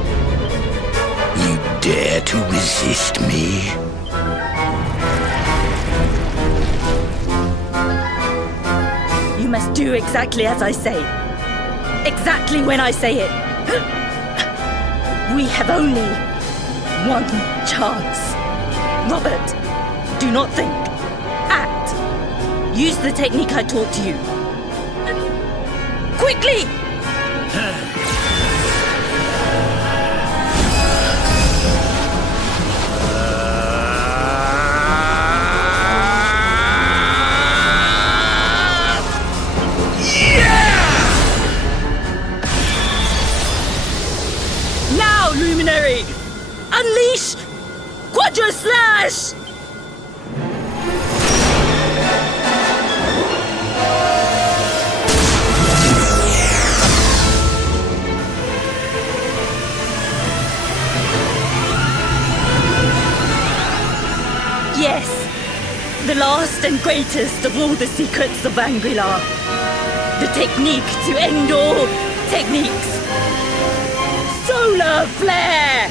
You dare to resist me? You must do exactly as I say. Exactly when I say it. We have only one chance. Robert, do not think. Act. Use the technique I taught you. Quickly! Yes! Yes, the last and greatest of all the secrets of Angri-La. The technique to end all techniques. Solar flare!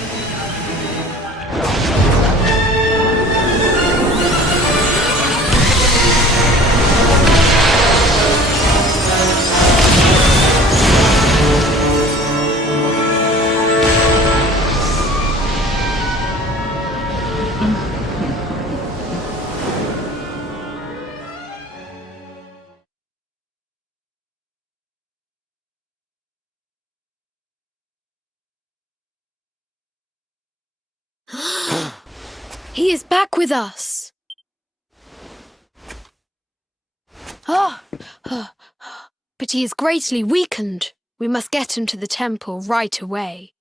He is back with us. But he is greatly weakened. We must get him to the temple right away.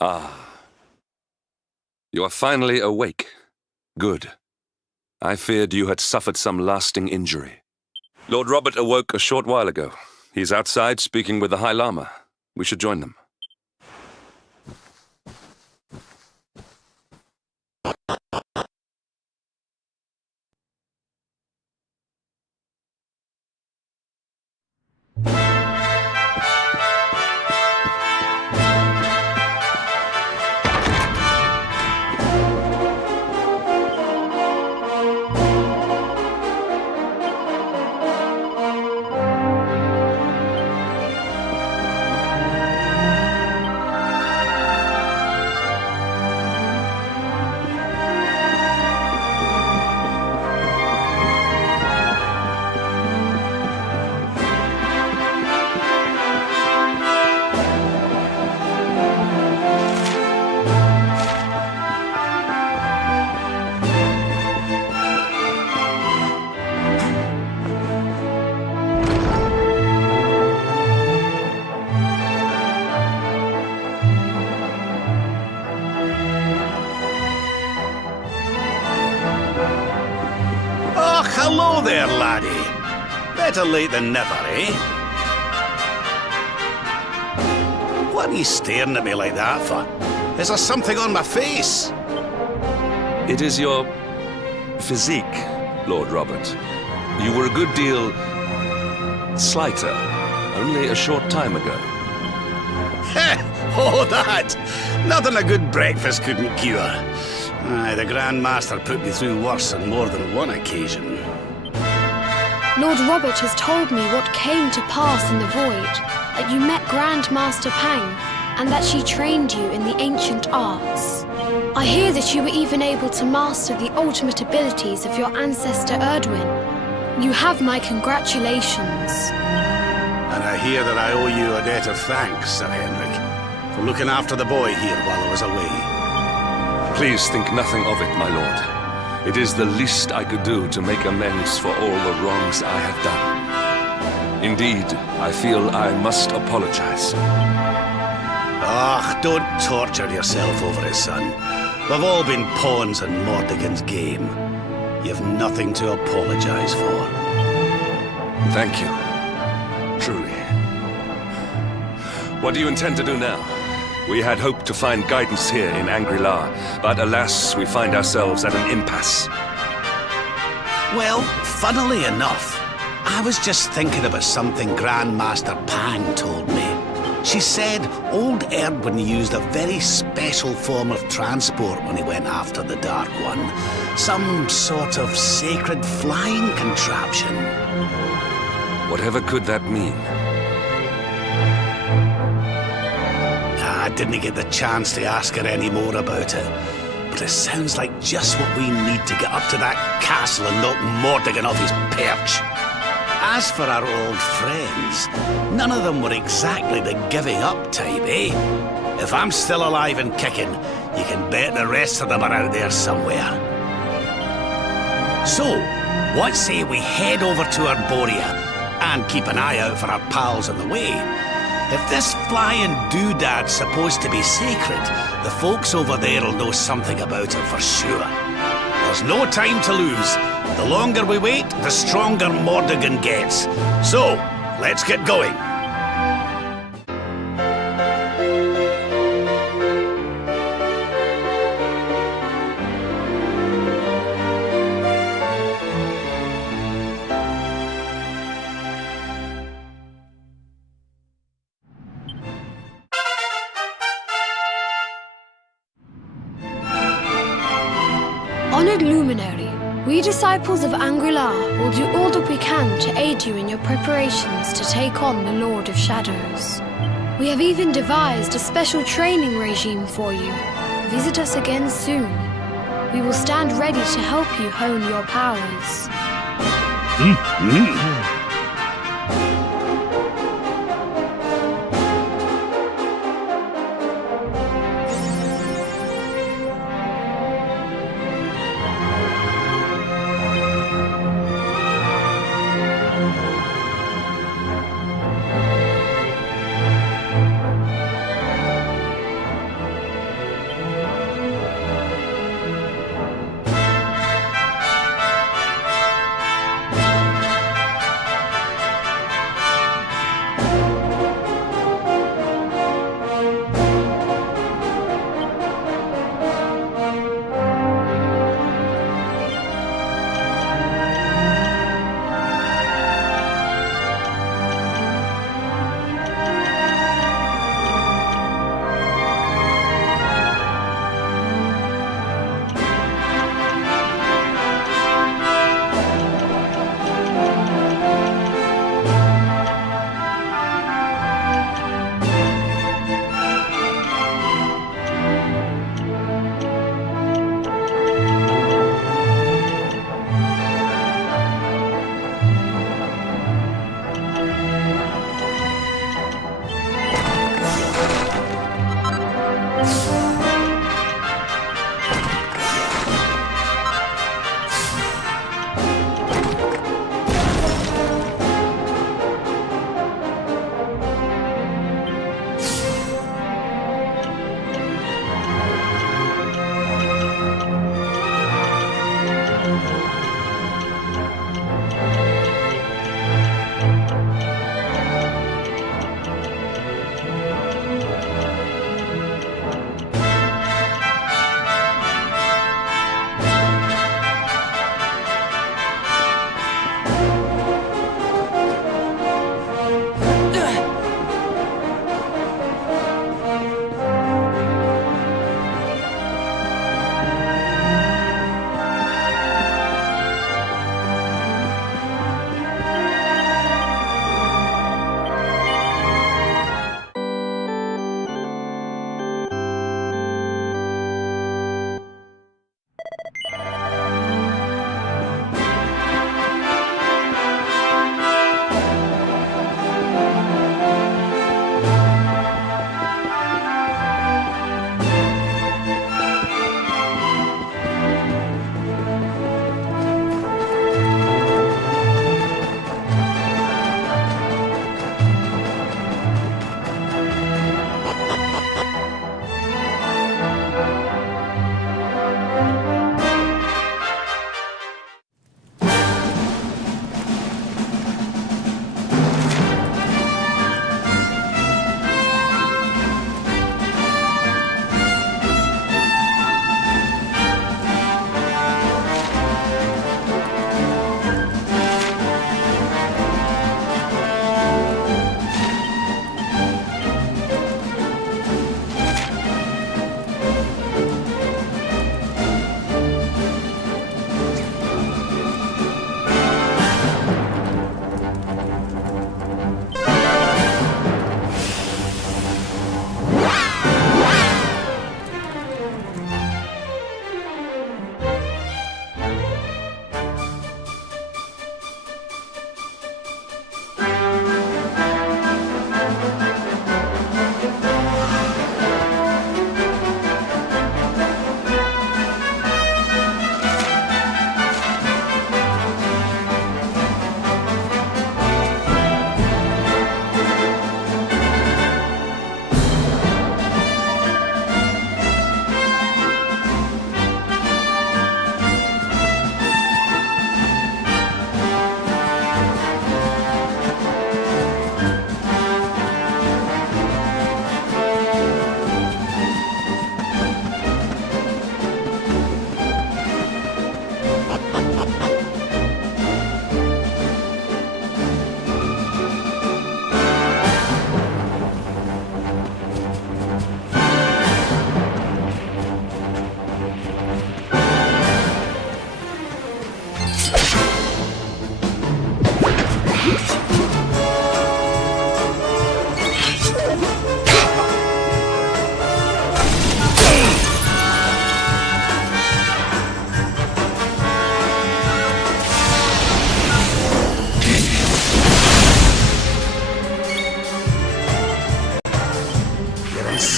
Ah. You are finally awake. Good. I feared you had suffered some lasting injury. Lord Robert awoke a short while ago. He's outside speaking with the High Lama. We should join them. Hello there, laddie. Better late than never, eh? What are you staring at me like that for? Is there something on my face? It is your physique, Lord Robert. You were a good deal slighter only a short time ago. Oh, that! Nothing a good breakfast couldn't cure. Aye, the Grand Master put me through worse on more than one occasion. Lord Robert has told me what came to pass in the void, that you met Grand Master Pang, and that she trained you in the ancient arts. I hear that you were even able to master the ultimate abilities of your ancestor Erdwin. You have my congratulations. And I hear that I owe you a debt of thanks, Sir Henrik, for looking after the boy here while I was away. Please think nothing of it, my lord. It is the least I could do to make amends for all the wrongs I have done. Indeed, I feel I must apologize. Ah, don't torture yourself over it, son. We've all been pawns in Mordegon's game. You've nothing to apologize for. Thank you. Truly. What do you intend to do now? We had hoped to find guidance here in Angri-La, but alas, we find ourselves at an impasse. Well, funnily enough, I was just thinking about something Grand Master Pang told me. She said old Erdwin used a very special form of transport when he went after the Dark One. Some sort of sacred flying contraption. Whatever could that mean? I didn't get the chance to ask her any more about it. but it sounds like just what we need to get up to that castle and knock Mordigan off his perch. As for our old friends, none of them were exactly the giving up type, eh? If I'm still alive and kicking, you can bet the rest of them are out there somewhere. So, what say we head over to Arborea and keep an eye out for our pals on the way? If this flying doodad's supposed to be sacred, the folks over there'll know something about it for sure. There's no time to lose. The longer we wait, the stronger Mordigan gets. So, let's get going. Honored Luminary, we disciples of Angri-La will do all that we can to aid you in your preparations to take on the Lord of Shadows. We have even devised a special training regime for you. Visit us again soon. We will stand ready to help you hone your powers.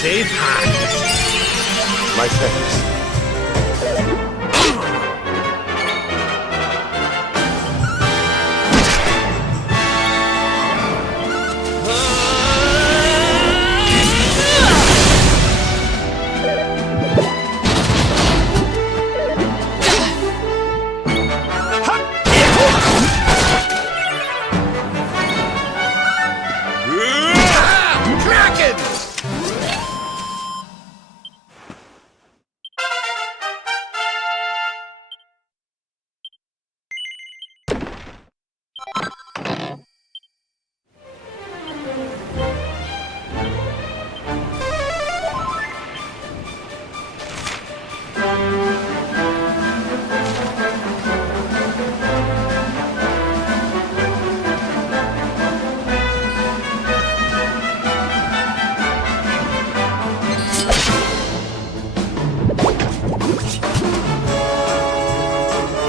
safe hands. My thanks.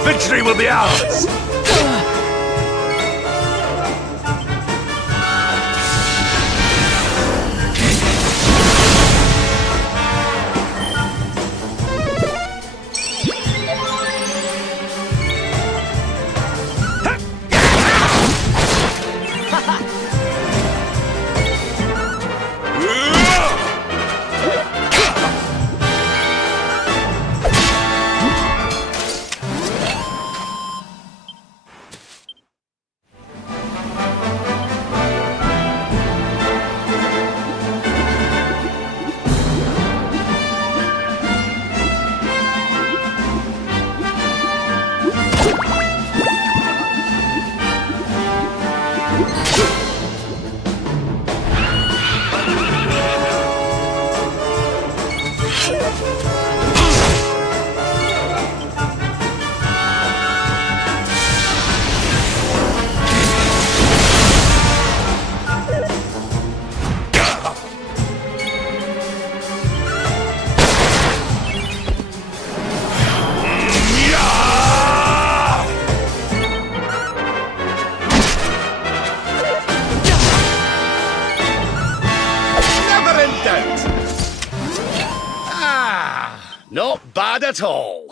Victory will be ours! Not bad at all.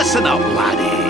Listen up, laddie.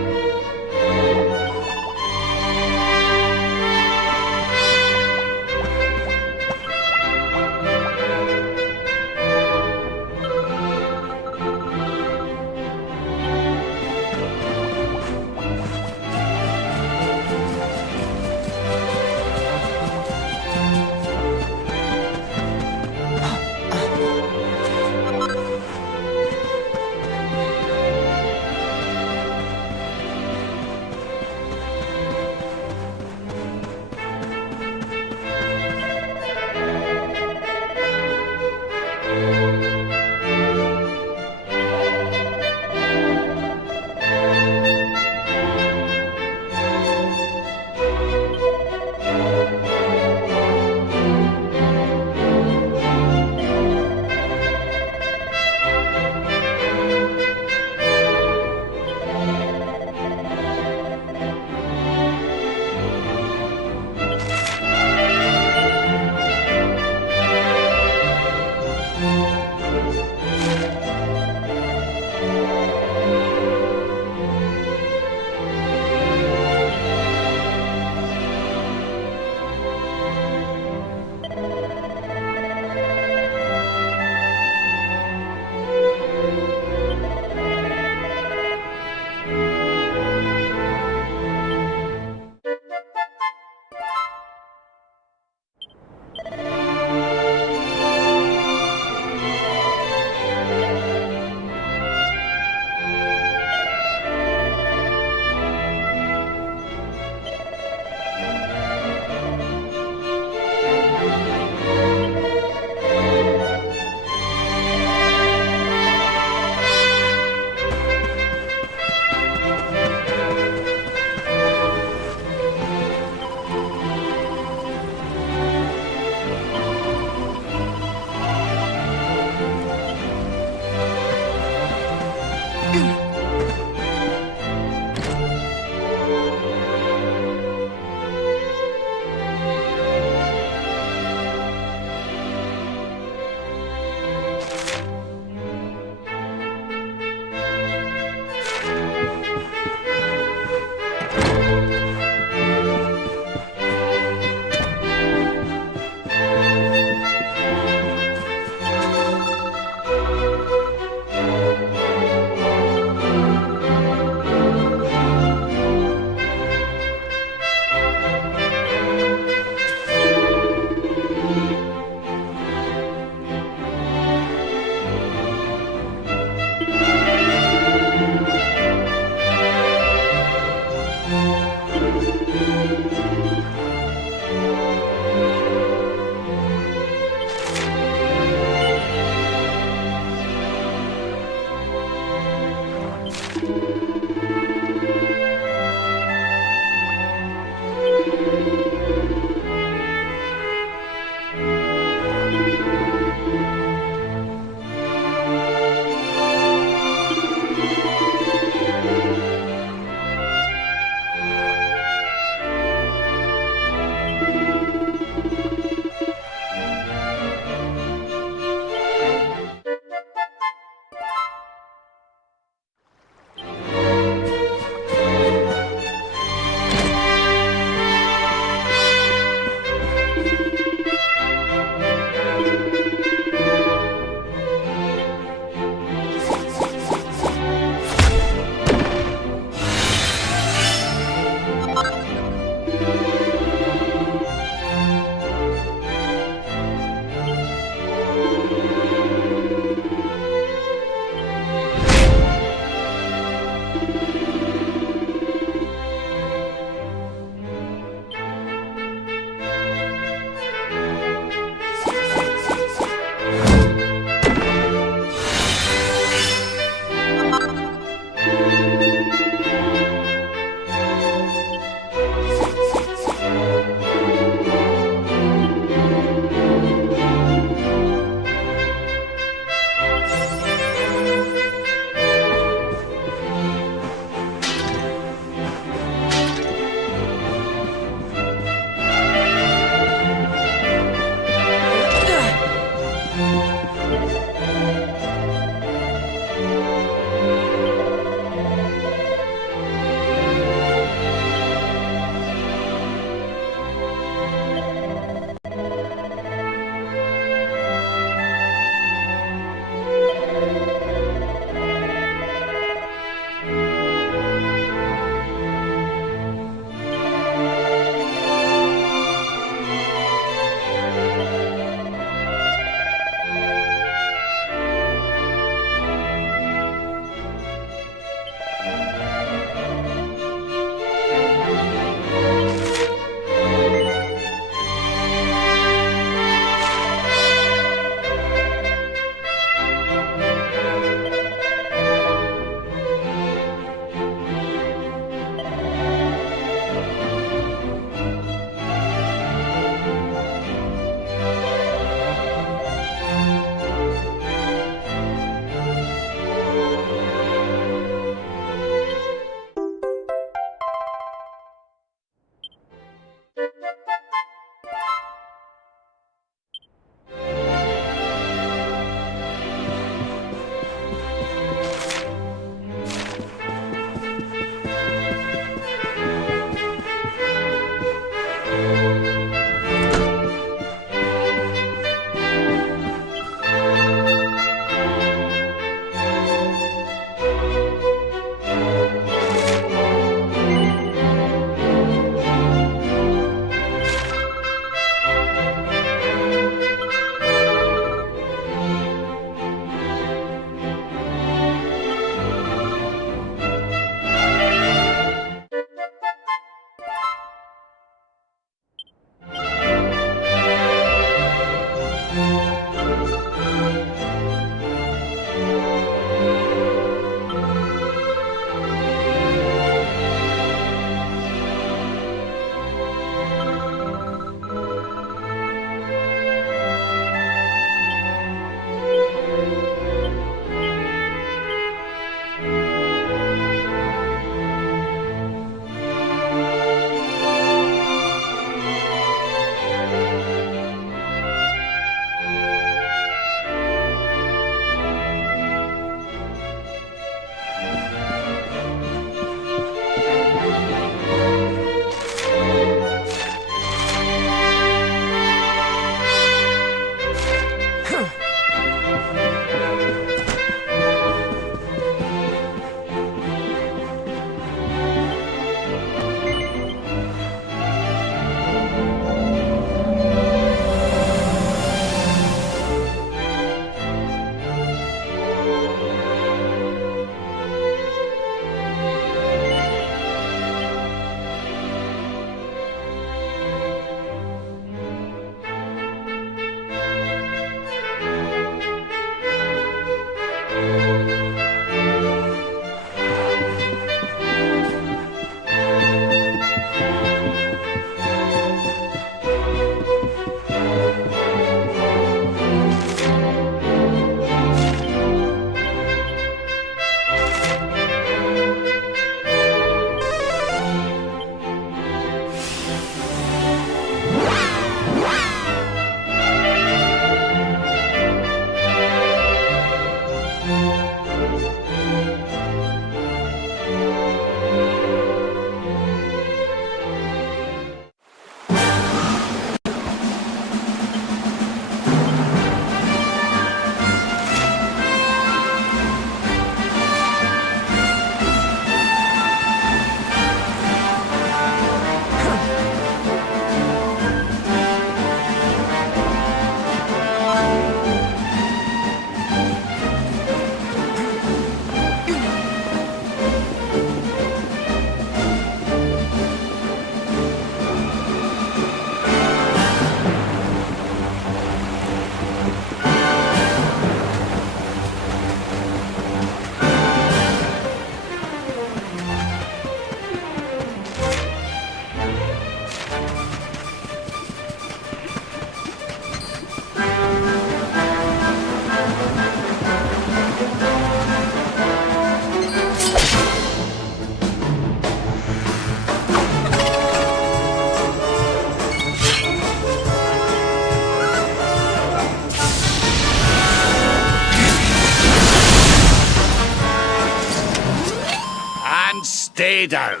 Lay down.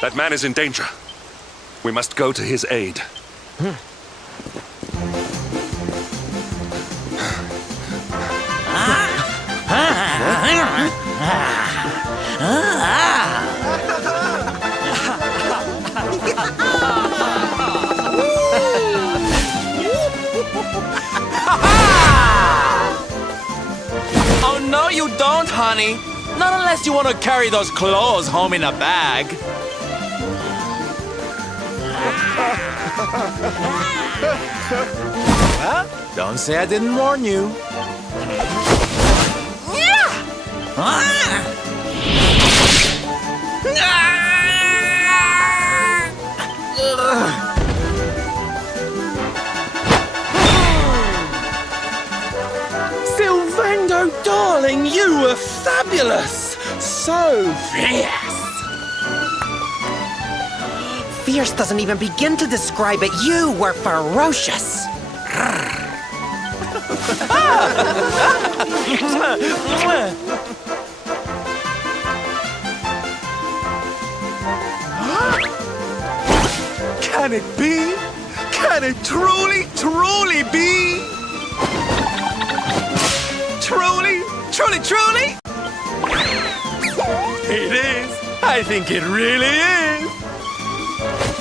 That man is in danger. We must go to his aid. Oh, no, you don't, honey. Not unless you want to carry those clothes home in a bag. Well, don't say I didn't warn you. Sylvando, darling, you were fabulous! So fierce! Fierce doesn't even begin to describe it. You were ferocious. Can it be? Can it truly, truly be? Truly, truly, truly? It is. I think it really is.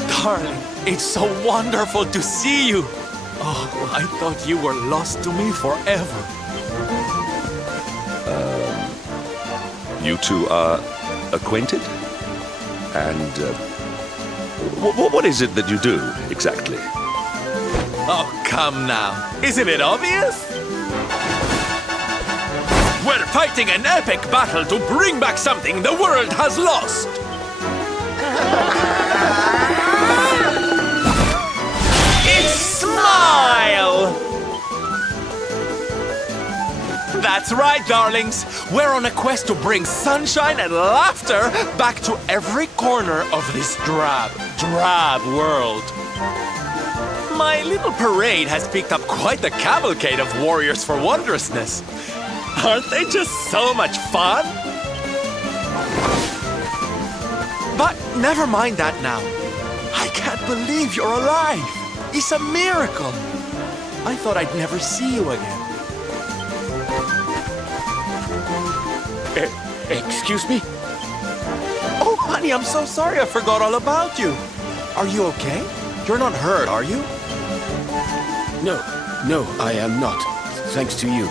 Darling, it's so wonderful to see you. Oh, I thought you were lost to me forever. You two are acquainted? And what is it that you do, exactly? Oh, come now. Isn't it obvious? We're fighting an epic battle to bring back something the world has lost. It's Smile! That's right, darlings. We're on a quest to bring sunshine and laughter back to every corner of this drab world. My little parade has picked up quite the cavalcade of warriors for wondrousness. Aren't they just so much fun? But never mind that now. I can't believe you're alive. It's a miracle. I thought I'd never see you again. Excuse me? Oh, honey, I'm so sorry. I forgot all about you. Are you okay? You're not hurt, are you? No, I am not. Thanks to you.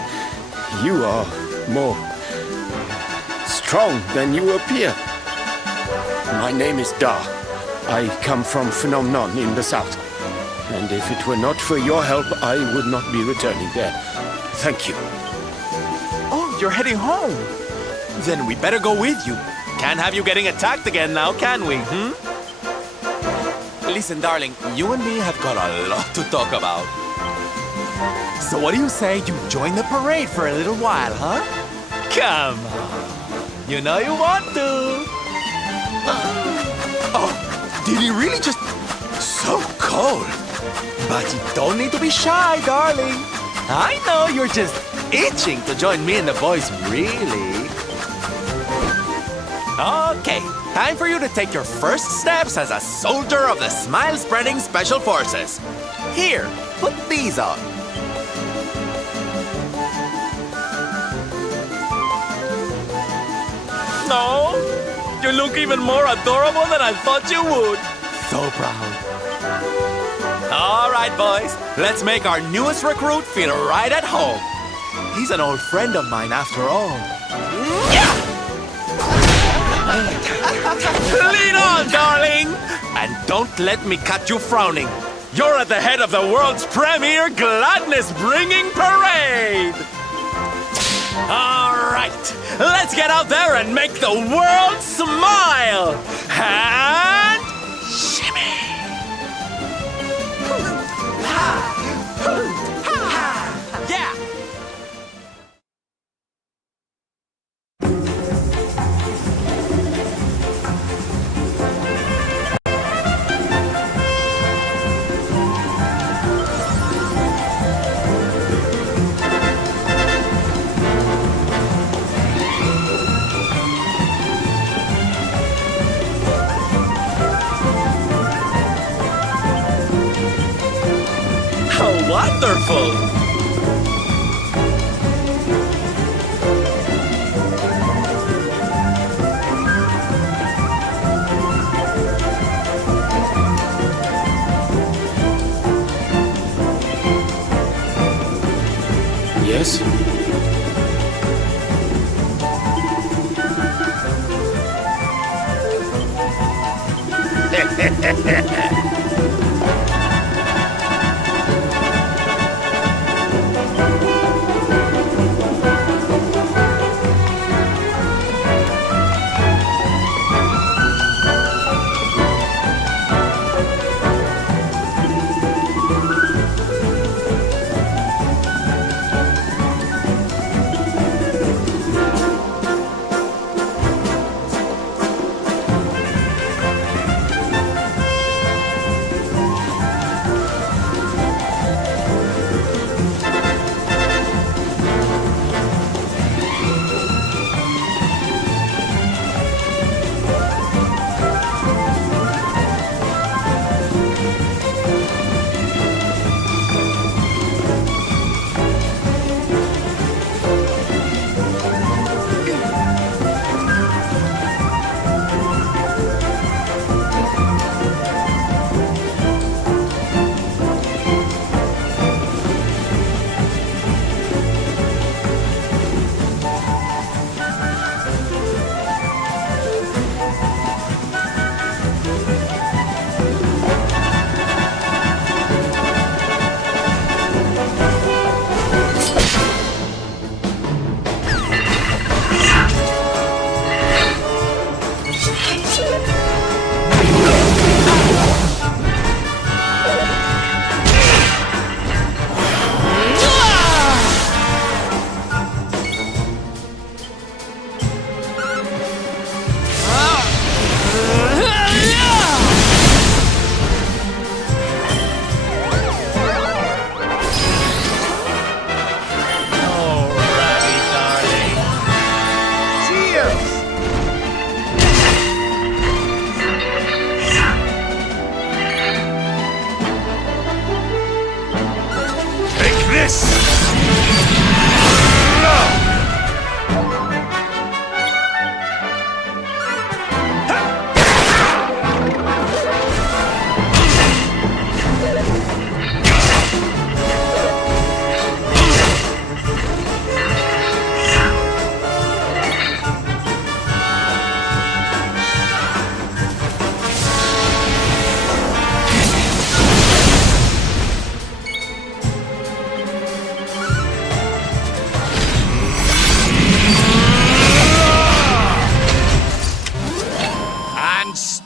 You are more strong than you appear. My name is Dar. I come from Phenomenon in the south. And if it were not for your help, I would not be returning there. Thank you. Oh, you're heading home. Then we better go with you. Can't have you getting attacked again now, can we, Listen, darling, you and me have got a lot to talk about. So what do you say you join the parade for a little while, huh? Come on. You know you want to. Oh, did he really just... So cold. But you don't need to be shy, darling. I know you're just itching to join me and the boys, really. Okay, time for you to take your first steps as a soldier of the Smile-Spreading Special Forces. Here, put these on. No, you look even more adorable than I thought you would. So proud. All right, boys, let's make our newest recruit feel right at home. He's an old friend of mine after all. Yeah! Lead on, darling! And don't let me catch you frowning. You're at the head of the world's premier gladness-bringing parade! All right, let's get out there and make the world smile! And shimmy! Yeah! How wonderful! Yes?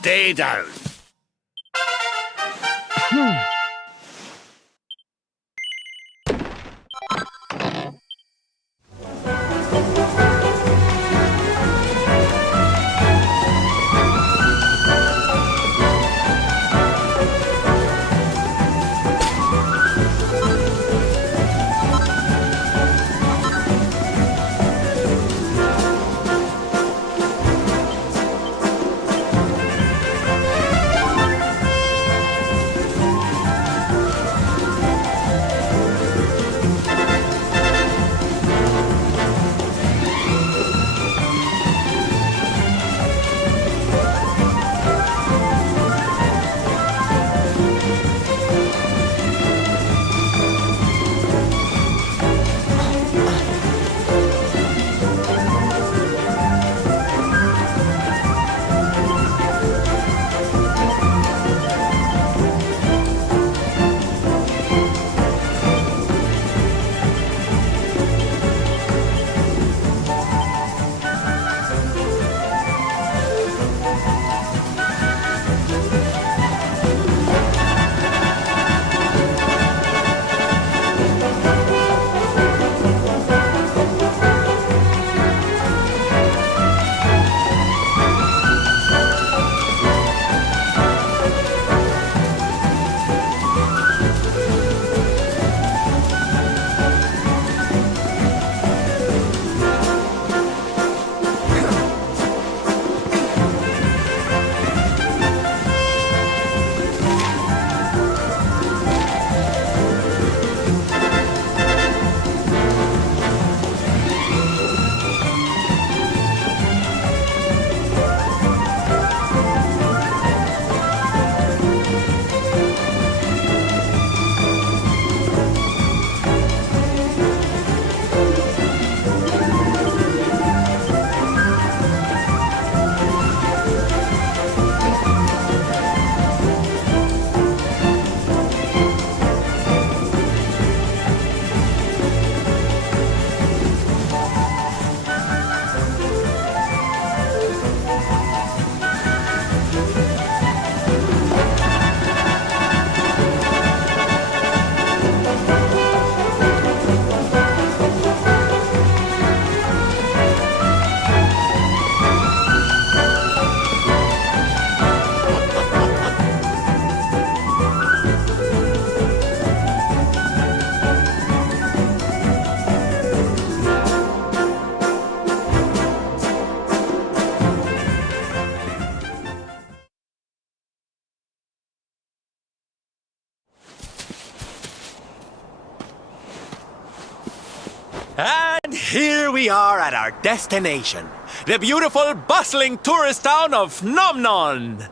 Stay down. And here we are at our destination, the beautiful, bustling tourist town of Nomnon.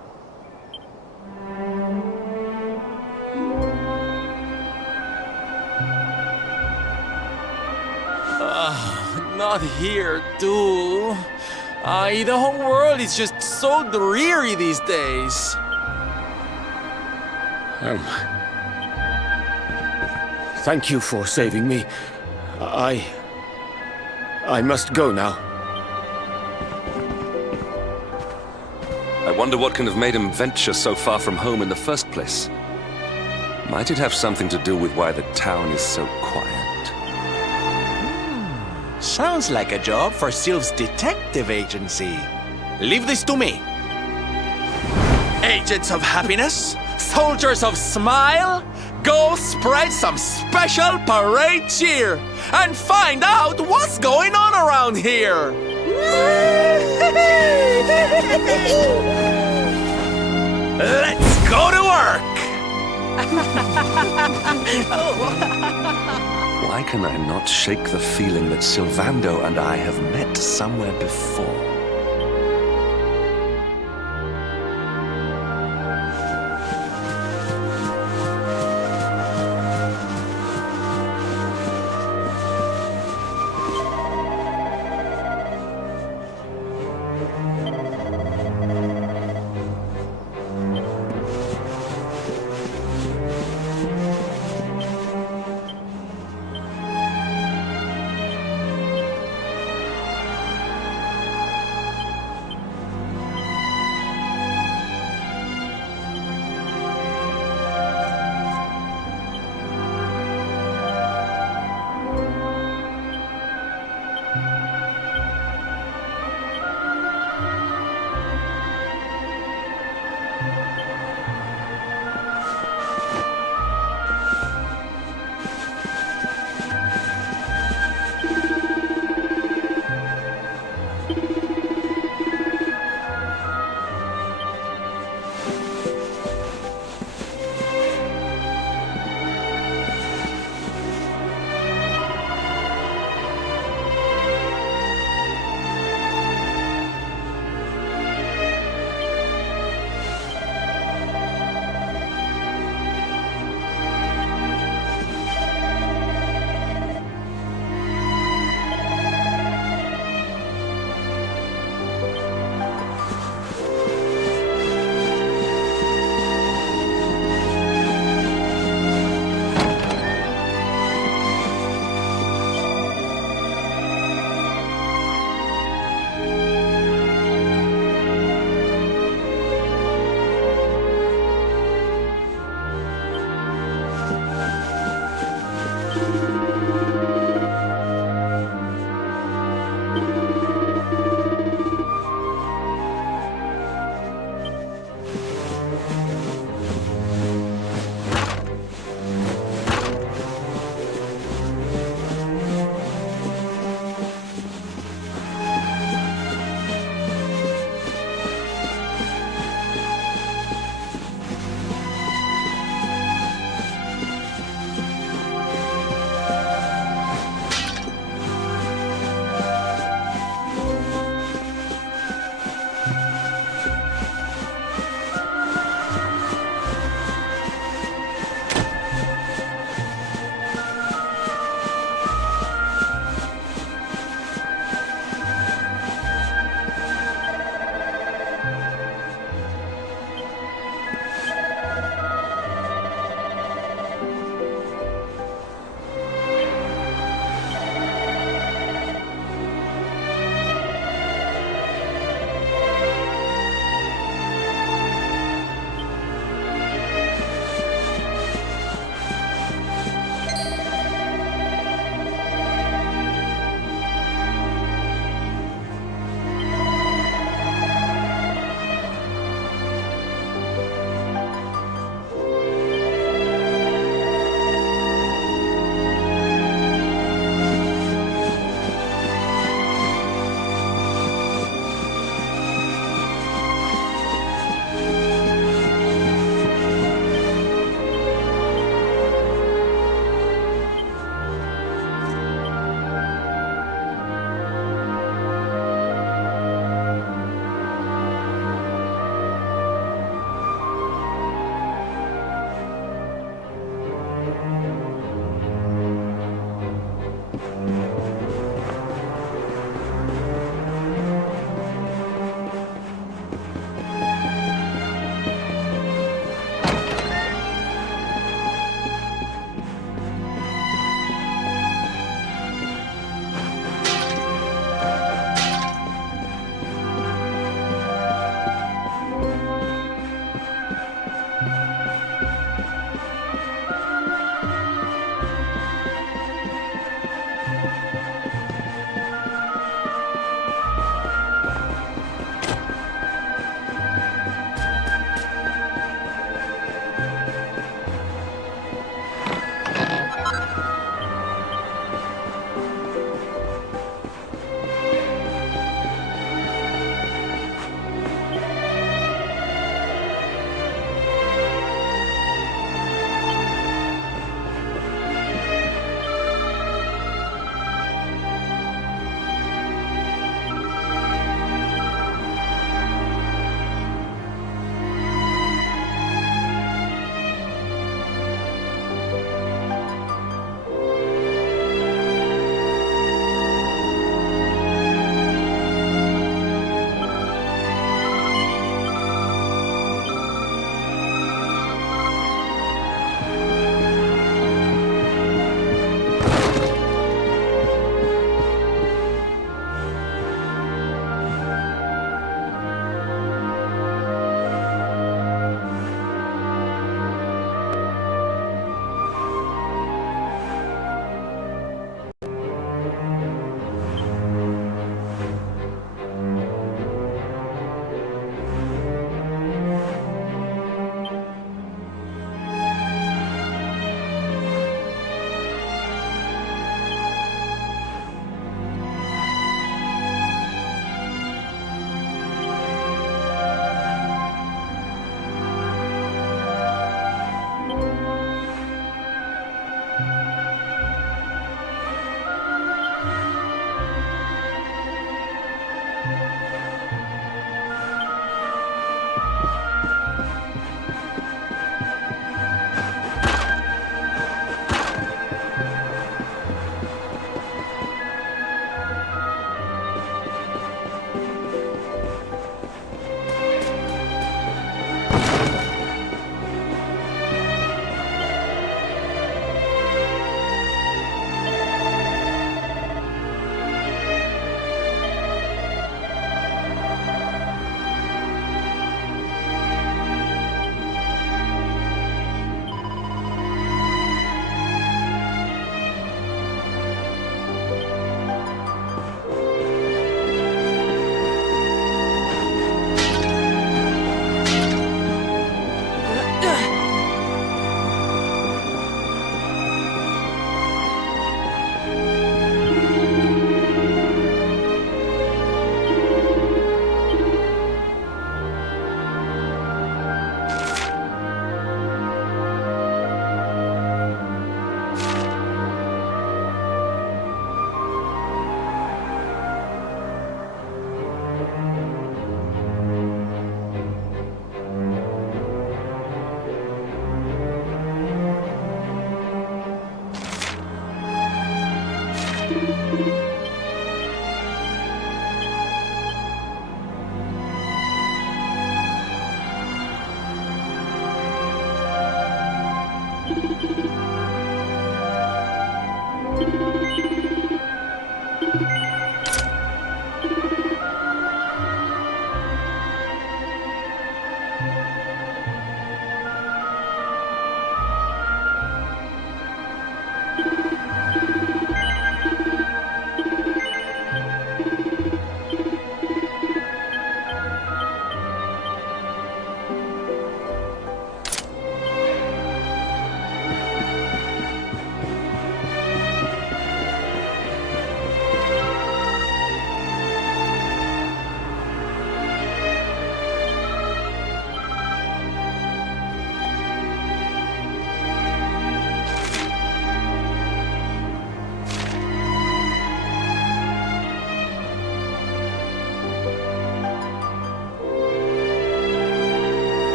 Not here, too. The whole world is just so dreary these days. Thank you for saving me. I must go now. I wonder what can have made him venture so far from home in the first place. Might it have something to do with why the town is so quiet? Sounds like a job for Sylph's detective agency. Leave this to me. Agents of happiness, soldiers of smile, go spread some special parade cheer and find out what's going on around here. Let's go to work. Why can I not shake the feeling that Sylvando and I have met somewhere before?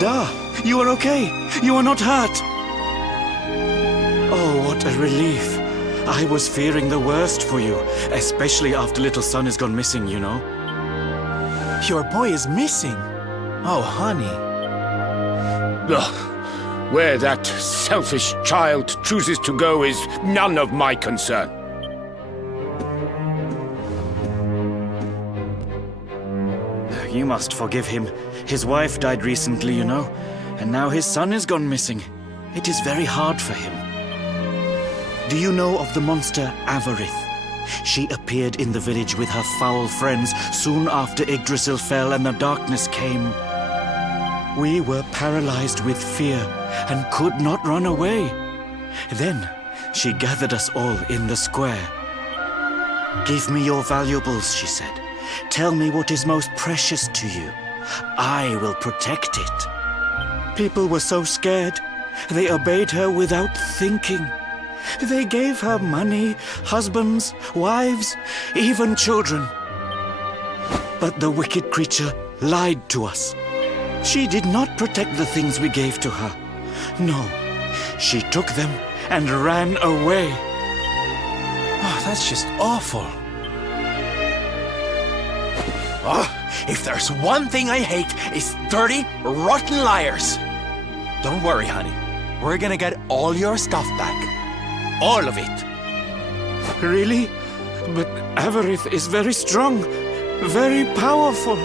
Da, you are okay. You are not hurt. Oh, what a relief. I was fearing the worst for you, especially after little son has gone missing, you know. Your boy is missing. Oh, honey. Ugh. Where that selfish child chooses to go is none of my concern. You must forgive him. His wife died recently, you know, and now his son has gone missing. It is very hard for him. Do you know of the monster Avarith? She appeared in the village with her foul friends soon after Yggdrasil fell and the darkness came. We were paralyzed with fear and could not run away. Then she gathered us all in the square. "Give me your valuables," she said. "Tell me what is most precious to you. I will protect it." People were so scared. They obeyed her without thinking. They gave her money, husbands, wives, even children. But the wicked creature lied to us. She did not protect the things we gave to her. No, she took them and ran away. Oh, that's just awful. Oh, if there's one thing I hate, it's dirty, rotten liars. Don't worry, honey. We're gonna get all your stuff back. All of it. Really? But Avarith is very strong, very powerful.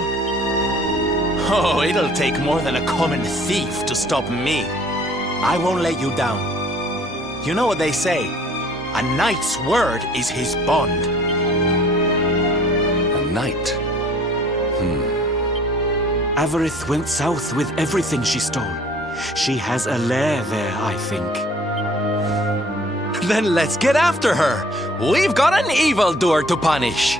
Oh, it'll take more than a common thief to stop me. I won't let you down. You know what they say? A knight's word is his bond. A knight? Avarith went south with everything she stole. She has a lair there, I think. Then let's get after her. We've got an evildoer to punish.